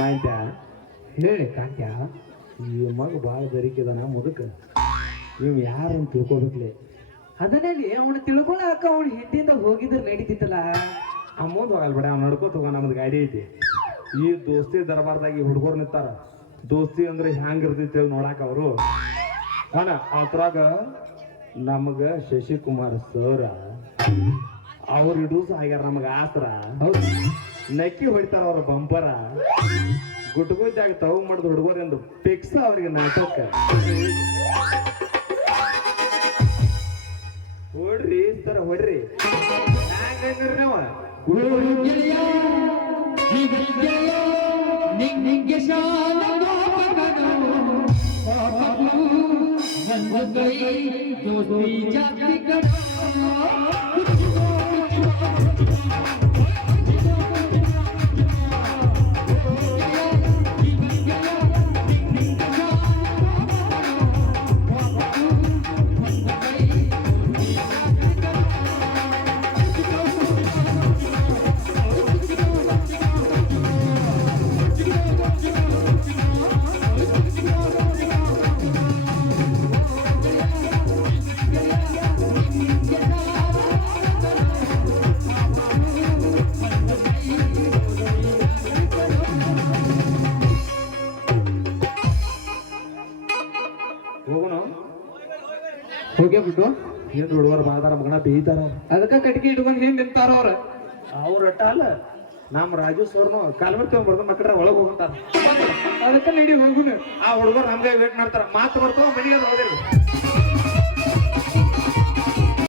ಮಾಹಿತ ಹೇಳಿ ಕಾಂತ್ಯ. ಈ ಮಗ ಭಾಳ ಬೆರಿಕಿದಾನ ಮುದುಕ. ಇವ್ ಯಾರಂತ ತಿಳ್ಕೊಬೇಕ್ಲೆ. ಅದನ್ನಲ್ಲಿ ಅವನು ತಿಳ್ಕೊಳಕ ಅವನು ಹಿಂದಿಂದ ಹೋಗಿದ್ರೆ ನಡೀತಿತ್ತಲ್ಲ. ಮುಂದೆ ಹೋಗಲ್ ಬೇಡ, ಅವ್ನು ನಡ್ಕೋತ ಹೋಗ. ನಮ್ದು ಗಾಡಿ ಐತಿ. ಈ ದೋಸ್ತಿ ದರ್ಬಾರ್ದಾಗ ಈ ಹುಡುಗರು ನಿಂತಾರ. ದೋಸ್ತಿ ಅಂದ್ರೆ ಹ್ಯಾಂಗ ಇರ್ತೈತಿ ನೋಡಾಕ ಅವರು. ಹಣ ಅದ್ರಾಗ ನಮಗ ಶಶಿಕುಮಾರ್ ಸರ್ ಅವ್ರು ಇಡೂಸ ಆಗ್ಯಾರ ನಮಗ ಆಸ್ರ. ನಕ್ಕಿ ಹೊಡಿತಾರ ಅವ್ರ ಬಂಪರ. ಗುಟ್ಗುದ್ದಾಗ ತವ್ ಮಾಡಿದ್ ಹುಡುಗರಿಂದ ಫಿಕ್ಸ್ ಅವ್ರಿಗೆ ನಾಟಕ. ಹೊಡ್ರಿ ಸರ ಹೊಡ್ರಿ. ಹ್ಯಾಂಗಂದ್ರಿ ನಾವ ಹೋಗೋಣ ಹೋಗೇ ಬಿಟ್ಟು ಏನ್ ಹುಡುಗರು ಬಾದಾರ ಮಗನ ಬೇಯ್ತಾರ ಅದಕ್ಕ ಕಟ್ಗೆ ಇಟ್ಕೊಂಡ್ ಹಿಂದ್ ನಿಂತಾರ ಅವ್ರ ಅವ್ರ ಅಟ್ಟ ಅಲ್ಲ ನಮ್ಮ ರಾಜು ಸರ್ನು ಕಾಲ್ಮರ್ತಿ ಬರ್ದ ಮಕ್ಕಳ ಒಳಗೆ ಹೋಗ್ತಾರ ಅದಕ್ಕ ನಡಿ ಹೋಗುನು ಆ ಹುಡುಗರು ನಮ್ಗೆ ವೇಟ್ ಮಾಡ್ತಾರ ಮಾತು ಬರ್ತಾವ ಮನೆಗೆ ಹೋಗಿರಿ